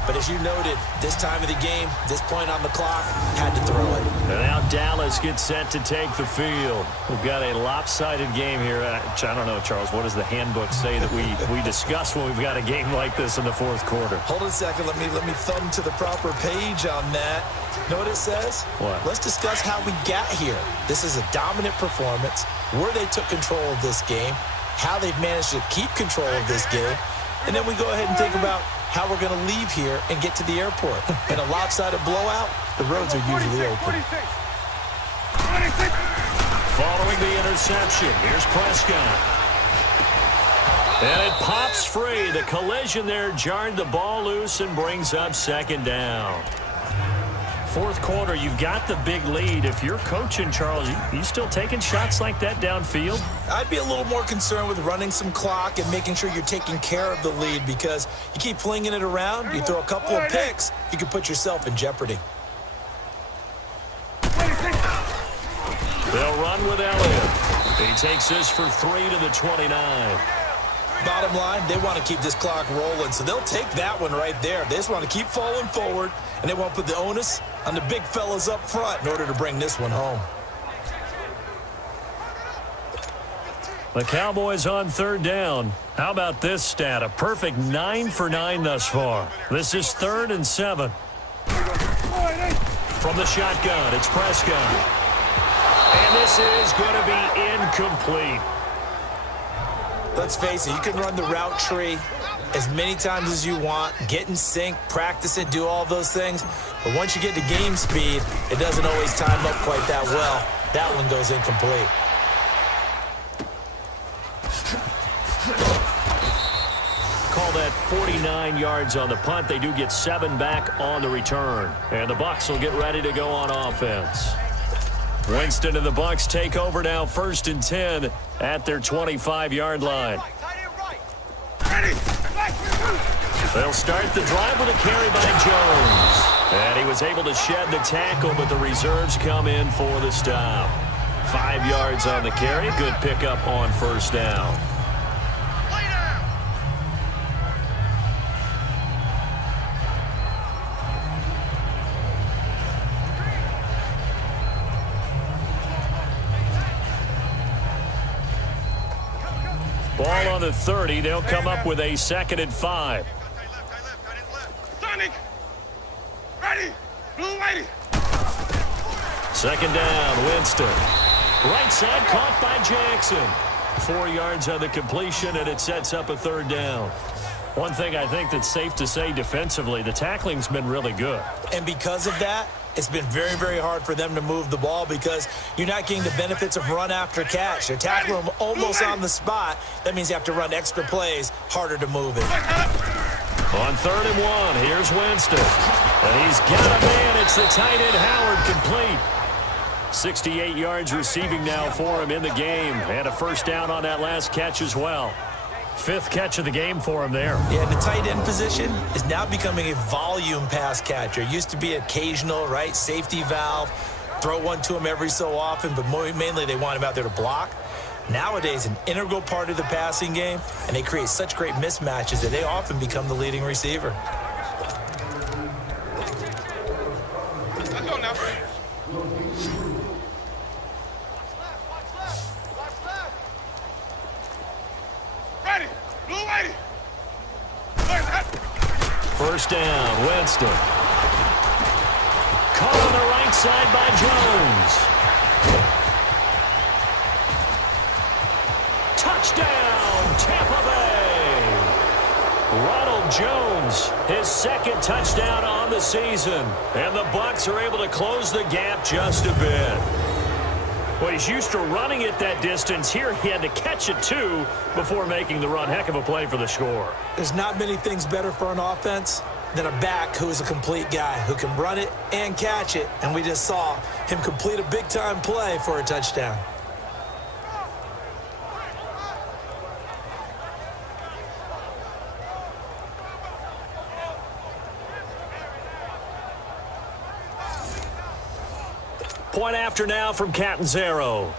But as you noted, this time of the game, this point on the clock, had to throw it. And now Dallas gets set to take the field. We've got a lopsided game here. I don't know, Charles, what does the handbook say that we discuss when we've got a game like this in the 4th quarter? Hold on a second. Let me thumb to the proper page on that. Know what it says? What? Let's discuss how we got here. This is a dominant performance, where they took control of this game, how they've managed to keep control of this game, and then we go ahead and think about how we're going to leave here and get to the airport. In a lopsided blowout, the roads are usually open. 46. Following the interception, here's Prescott. And it pops free. The collision there jarred the ball loose and brings up 2nd down. 4th quarter, you've got the big lead. If you're coaching, Charles, you still taking shots like that downfield? I'd be a little more concerned with running some clock and making sure you're taking care of the lead, because you keep flinging it around, you throw a couple of picks, you can put yourself in jeopardy. They'll run with Elliott. He takes this for 3 to the 29. Bottom line, they want to keep this clock rolling, so they'll take that one right there. They just want to keep falling forward, and they want to put the onus on the big fellas up front in order to bring this one home. The Cowboys on 3rd down. How about this stat? A perfect 9 for 9 thus far. This is 3rd and 7. From the shotgun, it's Prescott. And this is going to be incomplete. Let's face it, you can run the route tree as many times as you want, get in sync, practice it, do all those things. But once you get to game speed, it doesn't always time up quite that well. That one goes incomplete. Call that 49 yards on the punt. They do get 7 back on the return. And the Bucs will get ready to go on offense. Winston and the Bucs take over now, 1st and 10 at their 25-yard line. They'll start the drive with a carry by Jones. And he was able to shed the tackle, but the reserves come in for the stop. 5 yards on the carry. Good pickup on 1st down. Ball on the 30. They'll come up with a 2nd and 5. Sonic! Ready! Blue lady! 2nd down, Winston. Right side caught by Jackson. 4 yards on the completion, and it sets up a 3rd down. One thing I think that's safe to say defensively, the tackling's been really good. And because of that, it's been very, very hard for them to move the ball because you're not getting the benefits of run after catch. They're tackling them almost on the spot. That means you have to run extra plays, harder to move it. On 3rd and 1, here's Winston. And he's got a man. It's the tight end Howard, complete. 68 yards receiving now for him in the game. And a 1st down on that last catch as well. 5th catch of the game for him there. Yeah, and the tight end position is now becoming a volume pass catcher. Used to be occasional, right? Safety valve. Throw one to him every so often, but mainly they want him out there to block. Nowadays, an integral part of the passing game, and they create such great mismatches that they often become the leading receiver. Let's go now. Ready! Blue lady! 1st down, Winston. Caught on the right side by Jones. Touchdown, Tampa Bay. Ronald Jones, his 2nd touchdown on the season. And the Bucs are able to close the gap just a bit. Well, he's used to running it that distance. Here he had to catch it, too, before making the run. Heck of a play for the score. There's not many things better for an offense than a back who is a complete guy who can run it and catch it. And we just saw him complete a big-time play for a touchdown. Point after now from Catanzaro.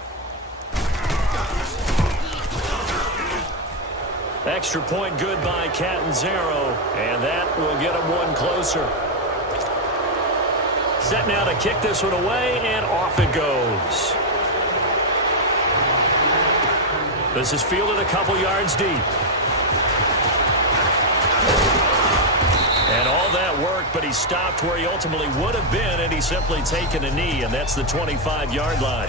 Extra point good by Catanzaro, and that will get him one closer. Set now to kick this one away, and off it goes. This is fielded a couple yards deep. And all that work, but he stopped where he ultimately would have been, and he's simply taken a knee, and that's the 25-yard line.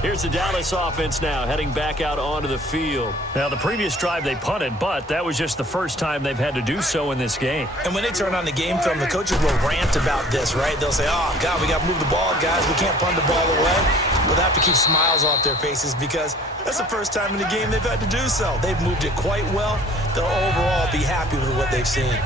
Here's the Dallas offense now, heading back out onto the field. Now, the previous drive they punted, but that was just the first time they've had to do so in this game. And when they turn on the game film, the coaches will rant about this, right? They'll say, oh, God, we got to move the ball, guys. We can't punt the ball away. Well, they have to keep smiles off their faces because that's the first time in the game they've had to do so. They've moved it quite well. They'll overall be happy with what they've seen.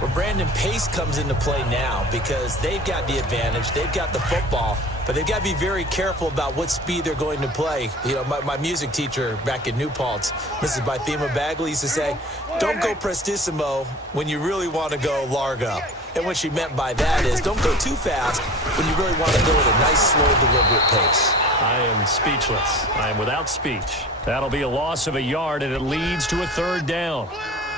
Well, Brandon, pace comes into play now because they've got the advantage. They've got the football, but they've got to be very careful about what speed they're going to play. You know, my music teacher back in New Paltz, Mrs. Bythema Bagley, used to say, don't go prestissimo when you really want to go largo. And what she meant by that is don't go too fast when you really want to go at a nice, slow, deliberate pace. I am speechless. I am without speech. That'll be a loss of a yard, and it leads to a 3rd down.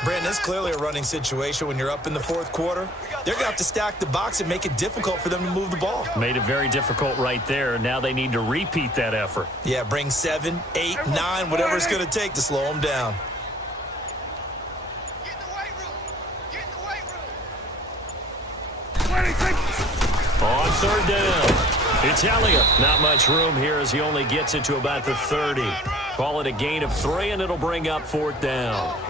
Brandon, it's clearly a running situation when you're up in the 4th quarter. They're going to have to stack the box and make it difficult for them to move the ball. Made it very difficult right there. Now they need to repeat that effort. Yeah, bring 7, 8, 9, whatever it's going to take to slow them down. Get in the weight room! Get in the weight room! On 3rd down, it's Elliott. Not much room here as he only gets it to about the 30. Call it a gain of 3, and it'll bring up 4th down.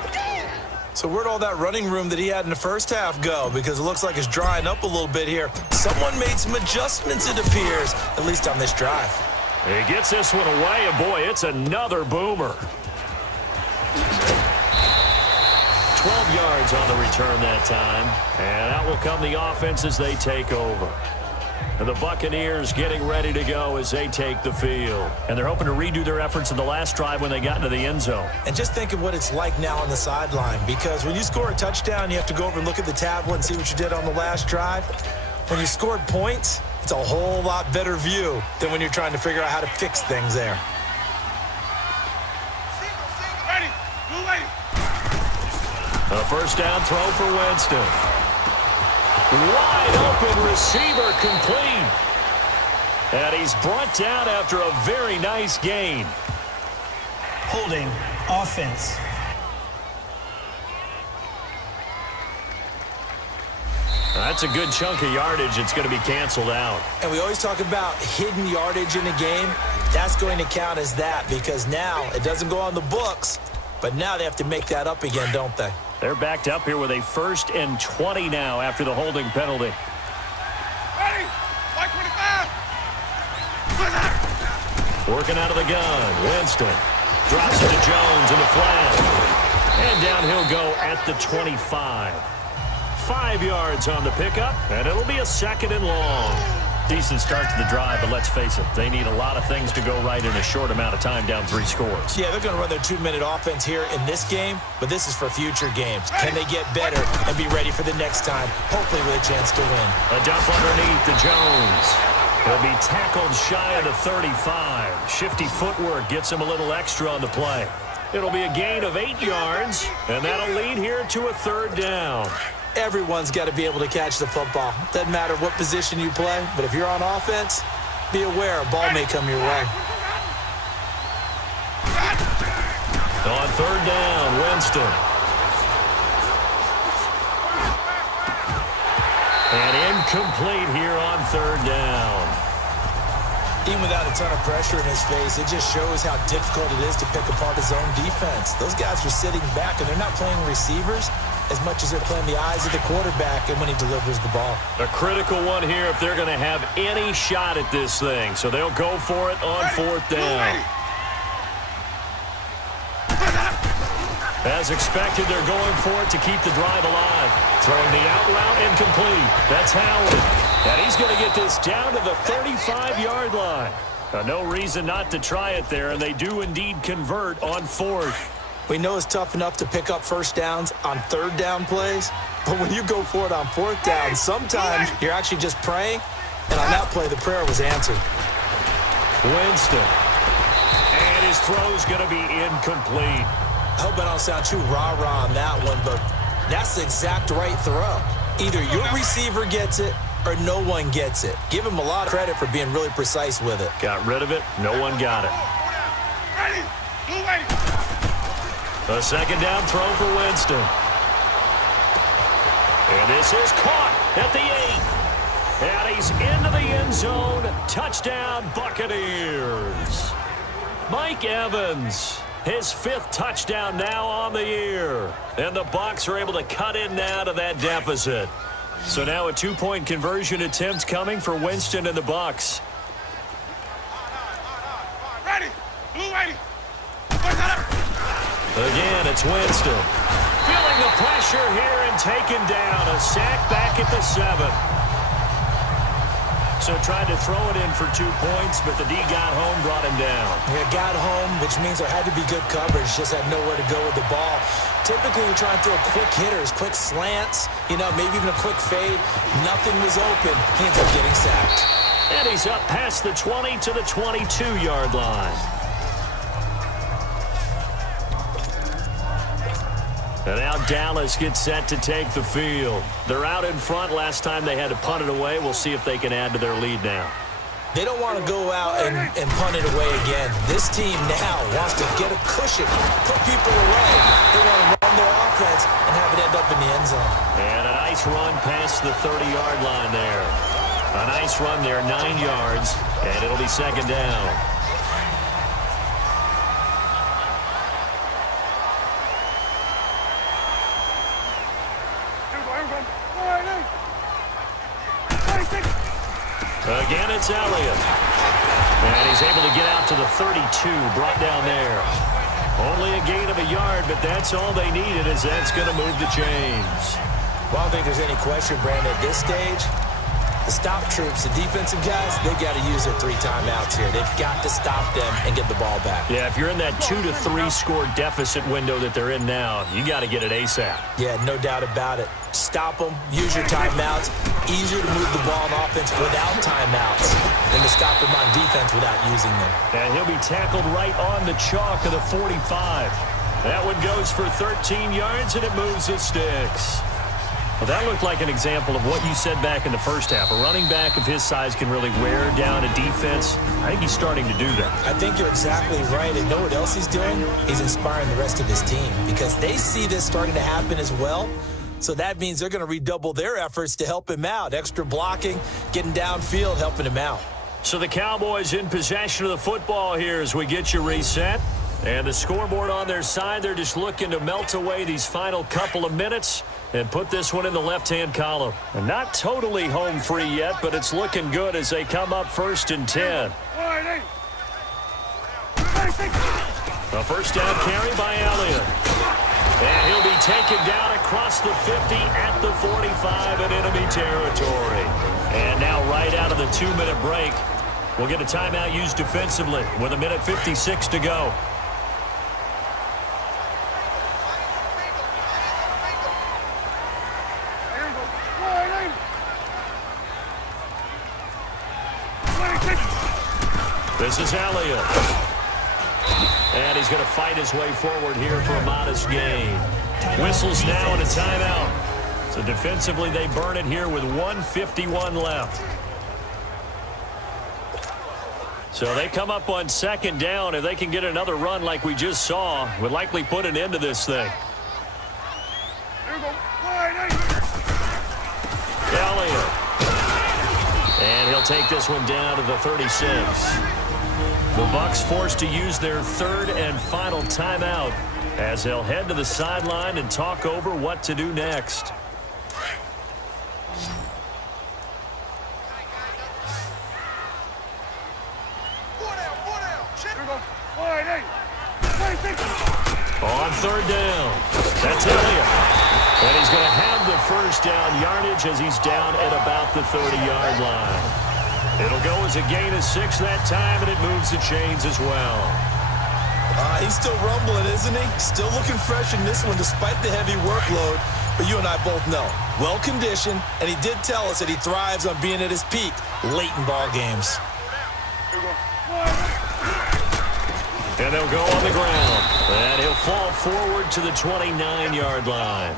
So where'd all that running room that he had in the first half go? Because it looks like it's drying up a little bit here. Someone made some adjustments, it appears, at least on this drive. He gets this one away, and boy, it's another boomer. 12 yards on the return that time. And out will come the offense as they take over. And the Buccaneers getting ready to go as they take the field. And they're hoping to redo their efforts in the last drive when they got into the end zone. And just think of what it's like now on the sideline, because when you score a touchdown, you have to go over and look at the tablet and see what you did on the last drive. When you scored points, it's a whole lot better view than when you're trying to figure out how to fix things there. Ready. Blue lady. A first down throw for Winston. Wide open receiver complete. And he's brought down after a very nice gain. Holding offense. That's a good chunk of yardage. It's going to be canceled out. And we always talk about hidden yardage in a game. That's going to count as that, because now it doesn't go on the books, but now they have to make that up again, don't they? They're backed up here with a 1st and 20 now after the holding penalty. Ready. White 25. Working out of the gun. Winston drops it to Jones in the flat. And down he'll go at the 25. 5 yards on the pickup, and it'll be a 2nd and long. Decent start to the drive, but let's face it, they need a lot of things to go right in a short amount of time down 3 scores. Yeah, they're going to run their 2-minute offense here in this game, but this is for future games. Can they get better and be ready for the next time, hopefully with a chance to win? A dump underneath to Jones. He'll be tackled shy of the 35. Shifty footwork gets him a little extra on the play. It'll be a gain of 8 yards, and that'll lead here to a 3rd down. Everyone's got to be able to catch the football. Doesn't matter what position you play, but if you're on offense, be aware a ball may come your way. On 3rd down, Winston. And incomplete here on 3rd down. Even without a ton of pressure in his face, it just shows how difficult it is to pick apart his own defense. Those guys are sitting back, and they're not playing receivers as much as they're playing the eyes of the quarterback and when he delivers the ball. A critical one here if they're going to have any shot at this thing. So they'll go for it on 4th down. As expected, they're going for it to keep the drive alive. Throwing the out route incomplete. That's Howard. And he's going to get this down to the 35-yard line. No reason not to try it there, and they do indeed convert on 4th. We know it's tough enough to pick up first downs on 3rd down plays, but when you go for it on 4th down, sometimes you're actually just praying, and on that play, the prayer was answered. Winston. And his throw's going to be incomplete. I hope I don't sound too rah-rah on that one, but that's the exact right throw. Either your receiver gets it or no one gets it. Give him a lot of credit for being really precise with it. Got rid of it. No one got it. Ready. Blue lady. A 2nd down throw for Winston. And this is caught at the 8. And he's into the end zone. Touchdown, Buccaneers. Mike Evans, his 5th touchdown now on the year. And the Bucs are able to cut in now to that deficit. So now a 2-point conversion attempt coming for Winston and the Bucs. Ready. Blue lady. Again, it's Winston. Feeling the pressure here and taken down. A sack back at the 7. So tried to throw it in for 2 points, but the D got home, brought him down. Yeah, got home, which means there had to be good coverage. Just had nowhere to go with the ball. Typically, we try and throw quick hitters, quick slants, maybe even a quick fade. Nothing was open. He ends up getting sacked. And he's up past the 20 to the 22-yard line. And now Dallas gets set to take the field. They're out in front. Last time they had to punt it away. We'll see if they can add to their lead now. They don't want to go out and punt it away again. This team now wants to get a cushion, put people away. They want to run their offense and have it end up in the end zone. And a nice run past the 30-yard line there. A nice run there, 9 yards, and it'll be 2nd down. Again, it's Elliott. And he's able to get out to the 32, brought down there. Only a gain of a yard, but that's all they needed, as that's going to move the chains. Well, I don't think there's any question, Brandon, at this stage. The stop troops, the defensive guys, they got to use their 3 timeouts here. They've got to stop them and get the ball back. Yeah, if you're in that 2 to 3 score deficit window that they're in now, you got to get it ASAP. Yeah, no doubt about it. Stop them, use your timeouts. Easier to move the ball on offense without timeouts than to stop them on defense without using them. And he'll be tackled right on the chalk of the 45. That one goes for 13 yards, and it moves the sticks. Well, that looked like an example of what you said back in the first half. A running back of his size can really wear down a defense. I think he's starting to do that. I think you're exactly right. And know what else he's doing? He's inspiring the rest of his team because they see this starting to happen as well. So that means they're going to redouble their efforts to help him out. Extra blocking, getting downfield, helping him out. So the Cowboys in possession of the football here as we get you reset. And the scoreboard on their side, they're just looking to melt away these final couple of minutes and put this one in the left-hand column. And not totally home free yet, but it's looking good as they come up 1st and 10. A first down carry by Elliott. And he'll be taken down across the 50 at the 45 in enemy territory. And now right out of the 2-minute break, we'll get a timeout used defensively with 1:56 to go. This is Elliott. And he's going to fight his way forward here for a modest gain. Whistles now and a timeout. So defensively, they burn it here with 1:51 left. So they come up on 2nd down. If they can get another run like we just saw, would likely put an end to this thing. Elliott. And he'll take this one down to the 36. The Bucs forced to use their 3rd and final timeout as they'll head to the sideline and talk over what to do next. On 3rd down, that's Elliott. And he's going to have the first down yardage as he's down at about the 30-yard line. It'll go as a gain of 6 that time, and it moves the chains as well. He's still rumbling, isn't he? Still looking fresh in this one despite the heavy workload. But you and I both know, well-conditioned, and he did tell us that he thrives on being at his peak late in ball games. And they'll go on the ground. And he'll fall forward to the 29-yard line.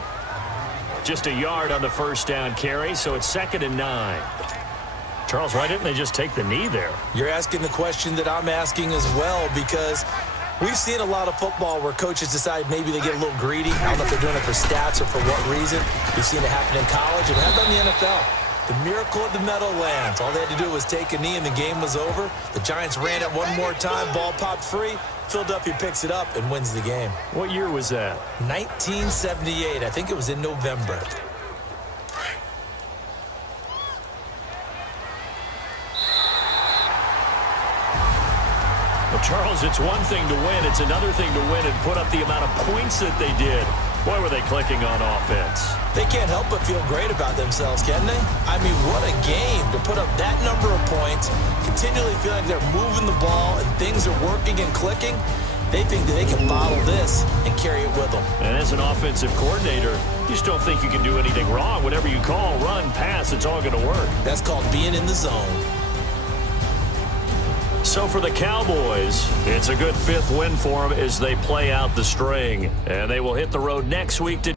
Just a yard on the first down carry, so it's 2nd and 9. Charles, why didn't they just take the knee there? You're asking the question that I'm asking as well, because we've seen a lot of football where coaches decide maybe they get a little greedy. I don't know if they're doing it for stats or for what reason. We've seen it happen in college and have done in the NFL. The miracle of the Meadowlands. All they had to do was take a knee and the game was over. The Giants ran it one more time. Ball popped free. Philadelphia picks it up and wins the game. What year was that? 1978. I think it was in November. Well, Charles, it's one thing to win. It's another thing to win and put up the amount of points that they did. Boy, were they clicking on offense. They can't help but feel great about themselves, can they? I mean, what a game to put up that number of points, continually feeling like they're moving the ball and things are working and clicking. They think that they can bottle this and carry it with them. And as an offensive coordinator, you just don't think you can do anything wrong. Whatever you call, run, pass, it's all going to work. That's called being in the zone. So for the Cowboys, it's a good 5th win for them as they play out the string. And they will hit the road next week to